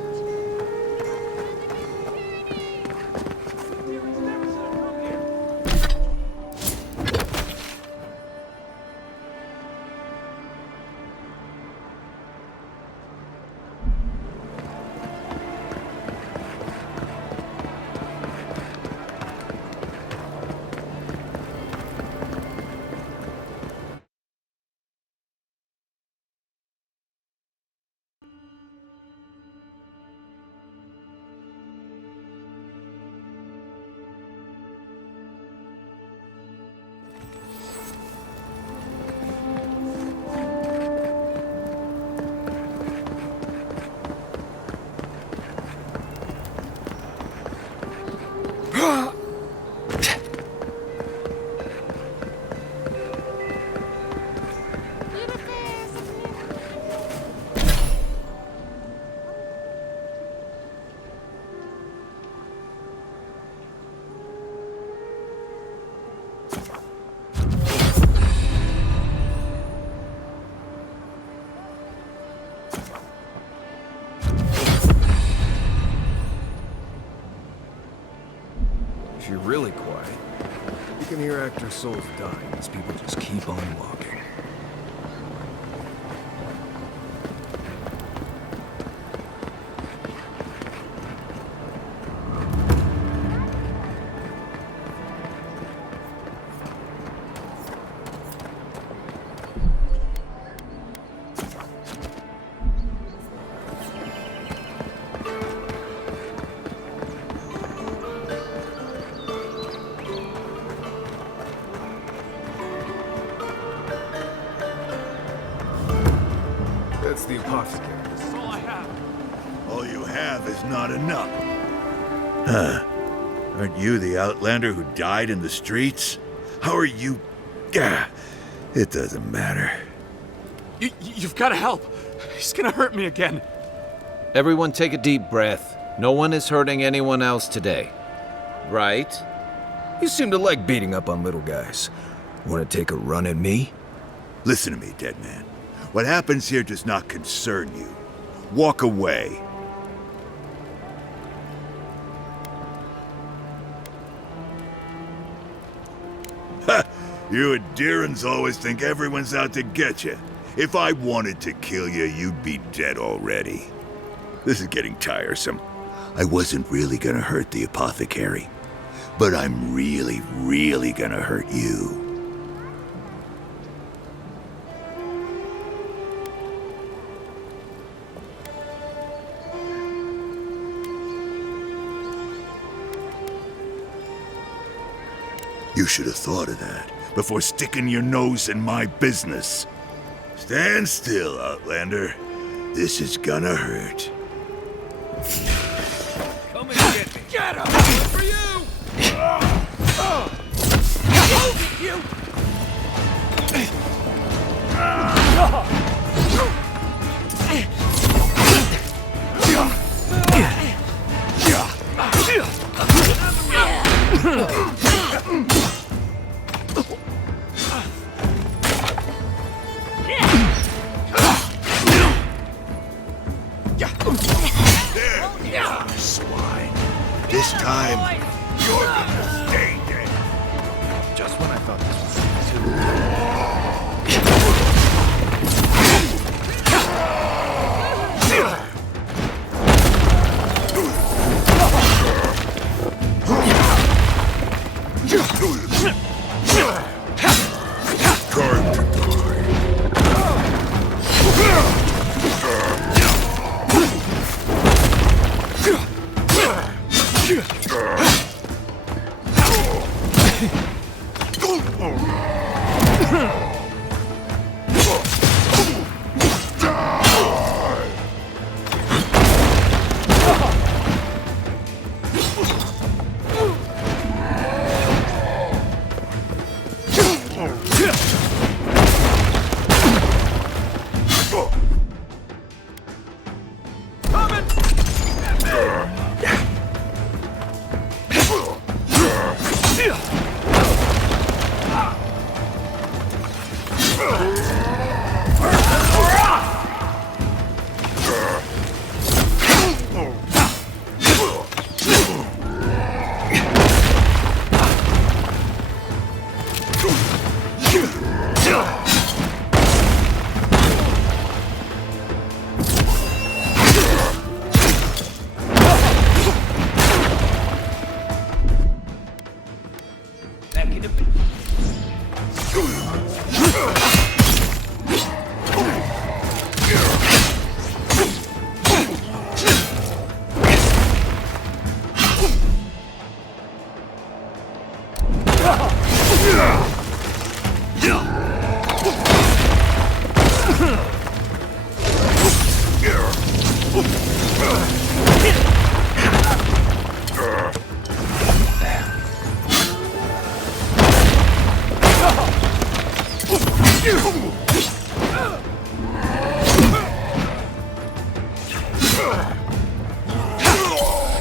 If you're really quiet, you can hear actors' souls dying as people just keep on walking. That's the apothecary. This is all I have. All you have is not enough. Huh. Aren't you the Outlander who died in the streets? How are you... It doesn't matter. You've got to help. He's gonna hurt me again. Everyone take a deep breath. No one is hurting anyone else today. Right? You seem to like beating up on little guys. Want to take a run at me? Listen to me, dead man. What happens here does not concern you. Walk away. Ha! You Adirans always think everyone's out to get you. If I wanted to kill you, you'd be dead already. This is getting tiresome. I wasn't really gonna hurt the apothecary, but I'm really, really gonna hurt you. You should have thought of that before sticking your nose in my business. Stand still, Outlander. This is gonna hurt. Come and get me. Get him! For you! Move, you! Swine. This time, you're gonna stay dead. Just when I thought this was too...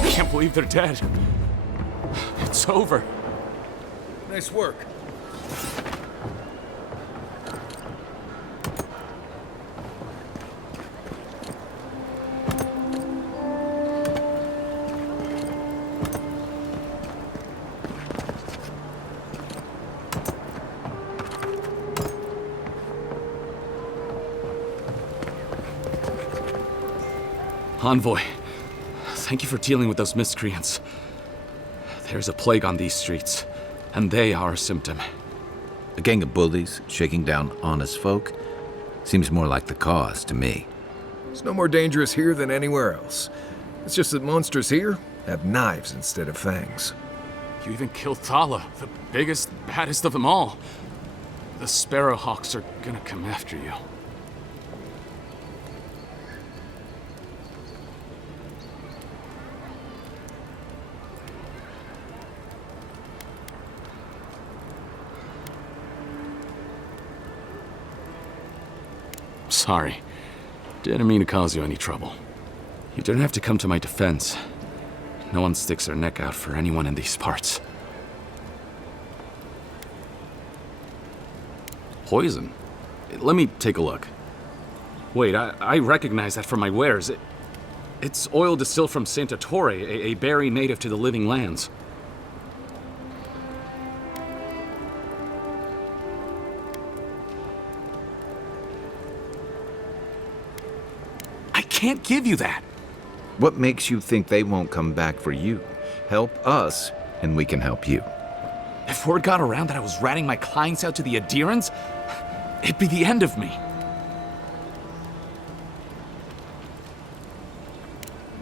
I can't believe they're dead. It's over. Nice work. Envoy, thank you for dealing with those miscreants. There's a plague on these streets, and they are a symptom. A gang of bullies shaking down honest folk seems more like the cause to me. It's no more dangerous here than anywhere else. It's just that monsters here have knives instead of fangs. You even killed Thala, the biggest, baddest of them all. The Sparrowhawks are gonna come after you. Sorry. Didn't mean to cause you any trouble. You didn't have to come to my defense. No one sticks their neck out for anyone in these parts. Poison? Let me take a look. Wait, I recognize that from my wares. It's oil distilled from Santa Torre, a berry native to the Living Lands. I can't give you that! What makes you think they won't come back for you? Help us, and we can help you. If word got around that I was ratting my clients out to the adherents, it'd be the end of me.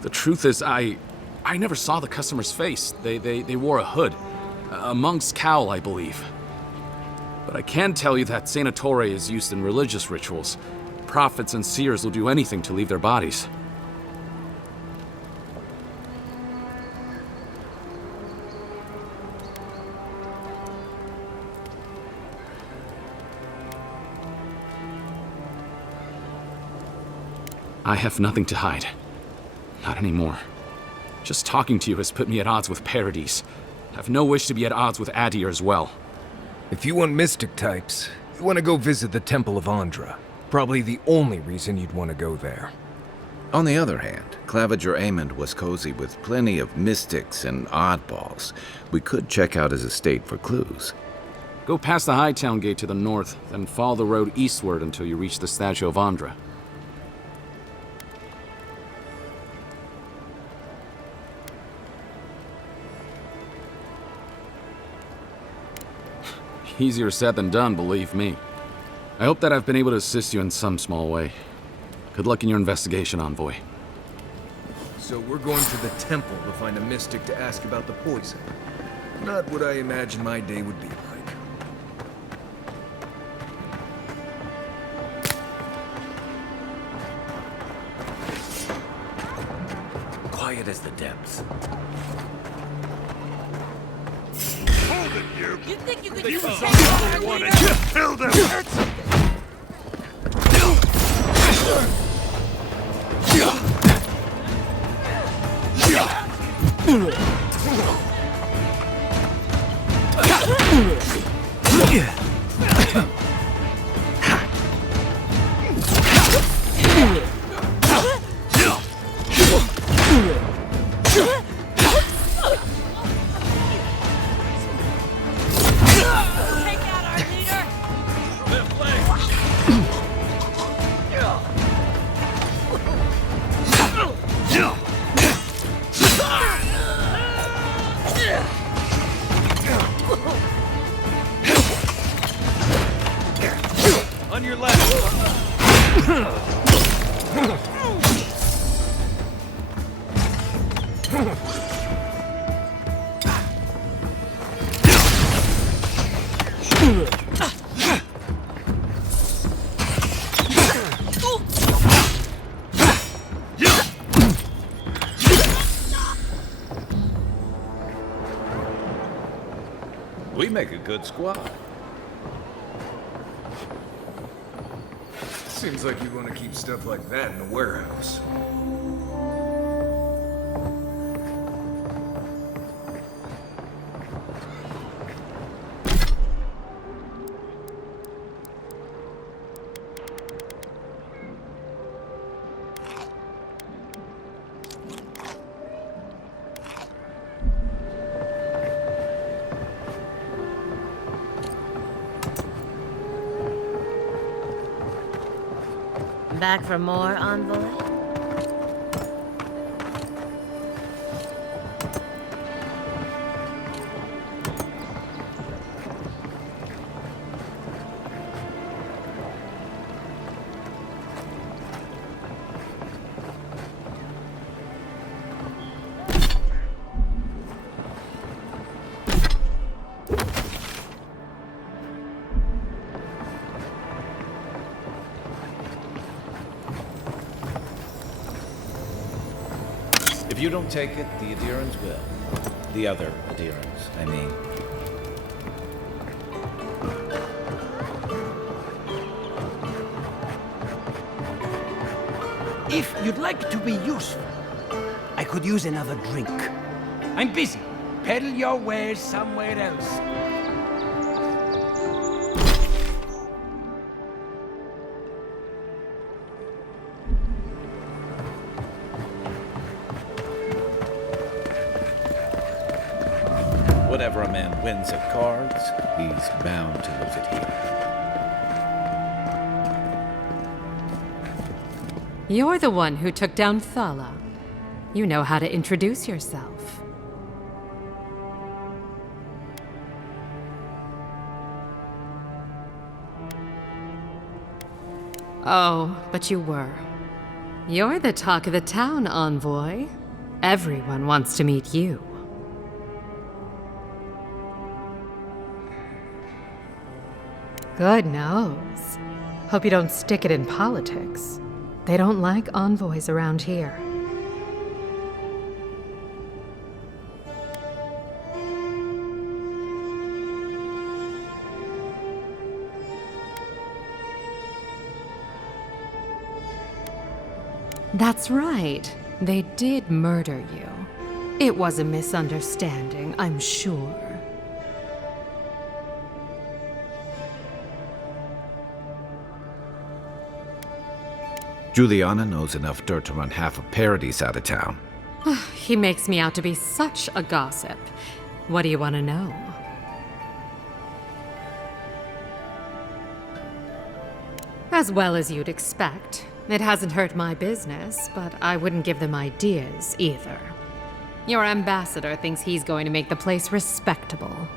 The truth is, I never saw the customer's face. They wore a hood. A monk's cowl, I believe. But I can tell you that Santa Torre is used in religious rituals. Prophets and seers will do anything to leave their bodies. I have nothing to hide. Not anymore. Just talking to you has put me at odds with Paradis. I have no wish to be at odds with Adir as well. If you want mystic types, you want to go visit the Temple of Andra. Probably the only reason you'd want to go there. On the other hand, Claviger Amond was cozy with plenty of mystics and oddballs. We could check out his estate for clues. Go past the Hightown Gate to the north, then follow the road eastward until you reach the statue of Andra. Easier said than done, believe me. I hope that I've been able to assist you in some small way. Good luck in your investigation, Envoy. So we're going to the temple to find a mystic to ask about the poison. Not what I imagined my day would be like. Quiet as the depths. Hold it, you! You think you could They use found a what they wanted. Kill them! On your left! We make a good squad. Seems like you want to keep stuff like that in the warehouse. Back for more, envoy? If you don't take it, the adherents will. The other adherents, I mean. If you'd like to be useful, I could use another drink. I'm busy. Peddle your wares somewhere else. Whatever a man wins at cards, he's bound to lose it here. You're the one who took down Thala. You know how to introduce yourself. Oh, but you were. You're the talk of the town, envoy. Everyone wants to meet you. Good nose. Hope you don't stick it in politics. They don't like envoys around here. That's right. They did murder you. It was a misunderstanding, I'm sure. Juliana knows enough dirt to run half of Paradise out of town. He makes me out to be such a gossip. What do you want to know? As well as you'd expect. It hasn't hurt my business, but I wouldn't give them ideas either. Your ambassador thinks he's going to make the place respectable.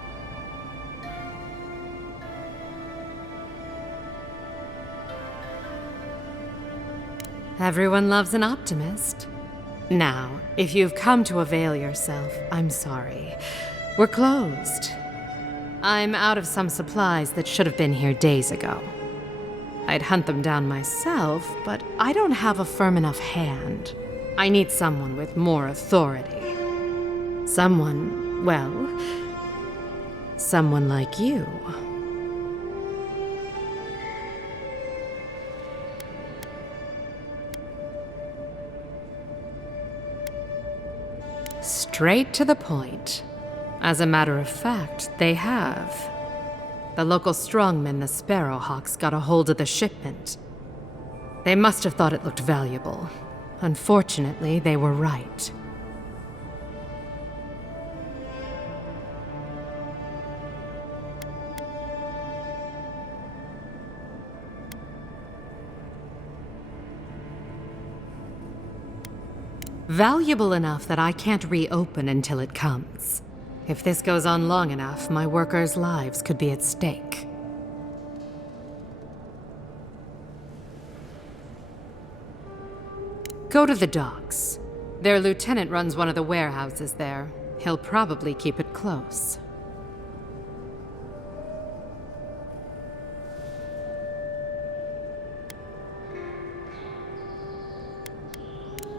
Everyone loves an optimist. Now, if you've come to avail yourself, I'm sorry. We're closed. I'm out of some supplies that should have been here days ago. I'd hunt them down myself, but I don't have a firm enough hand. I need someone with more authority. Someone, well, someone like you. Straight to the point. As a matter of fact, they have. The local strongmen, the Sparrowhawks, got a hold of the shipment. They must have thought it looked valuable. Unfortunately, they were right. Valuable enough that I can't reopen until it comes. If this goes on long enough, my workers' lives could be at stake. Go to the docks. Their lieutenant runs one of the warehouses there. He'll probably keep it close.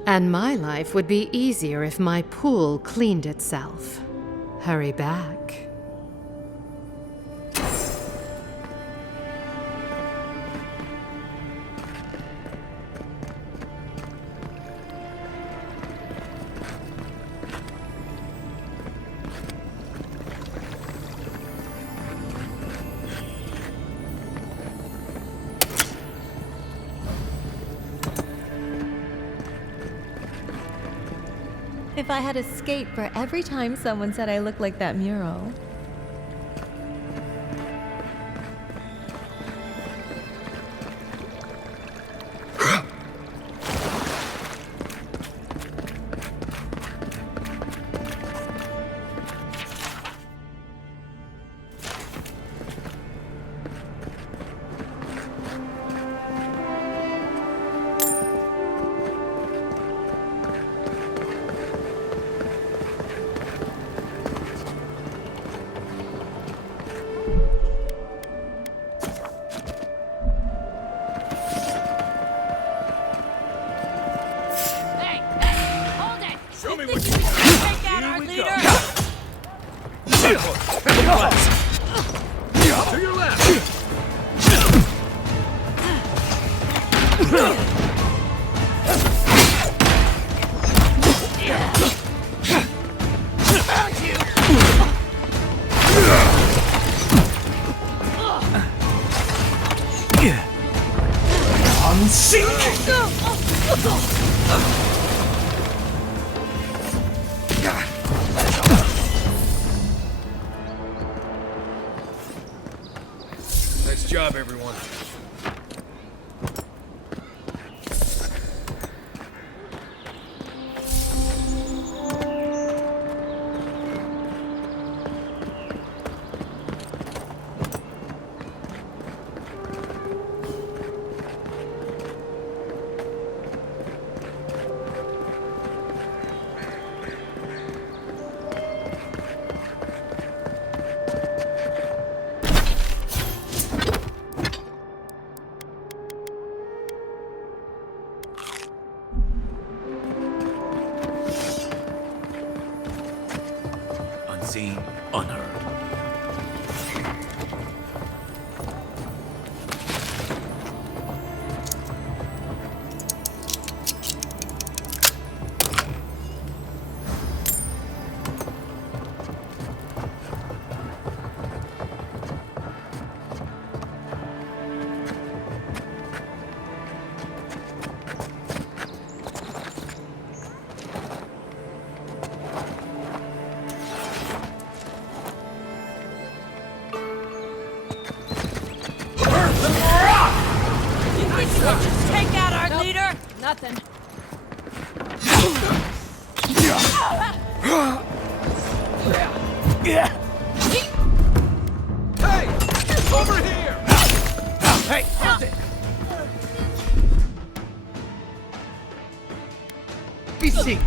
And my life would be easier if my pool cleaned itself. Hurry back. If I had a skate for every time someone said I looked like that mural. Nice job, everyone. Unseen, unheard. Take out our leader! Nothing. Hey! Over here! Hey, hold it! Be seated.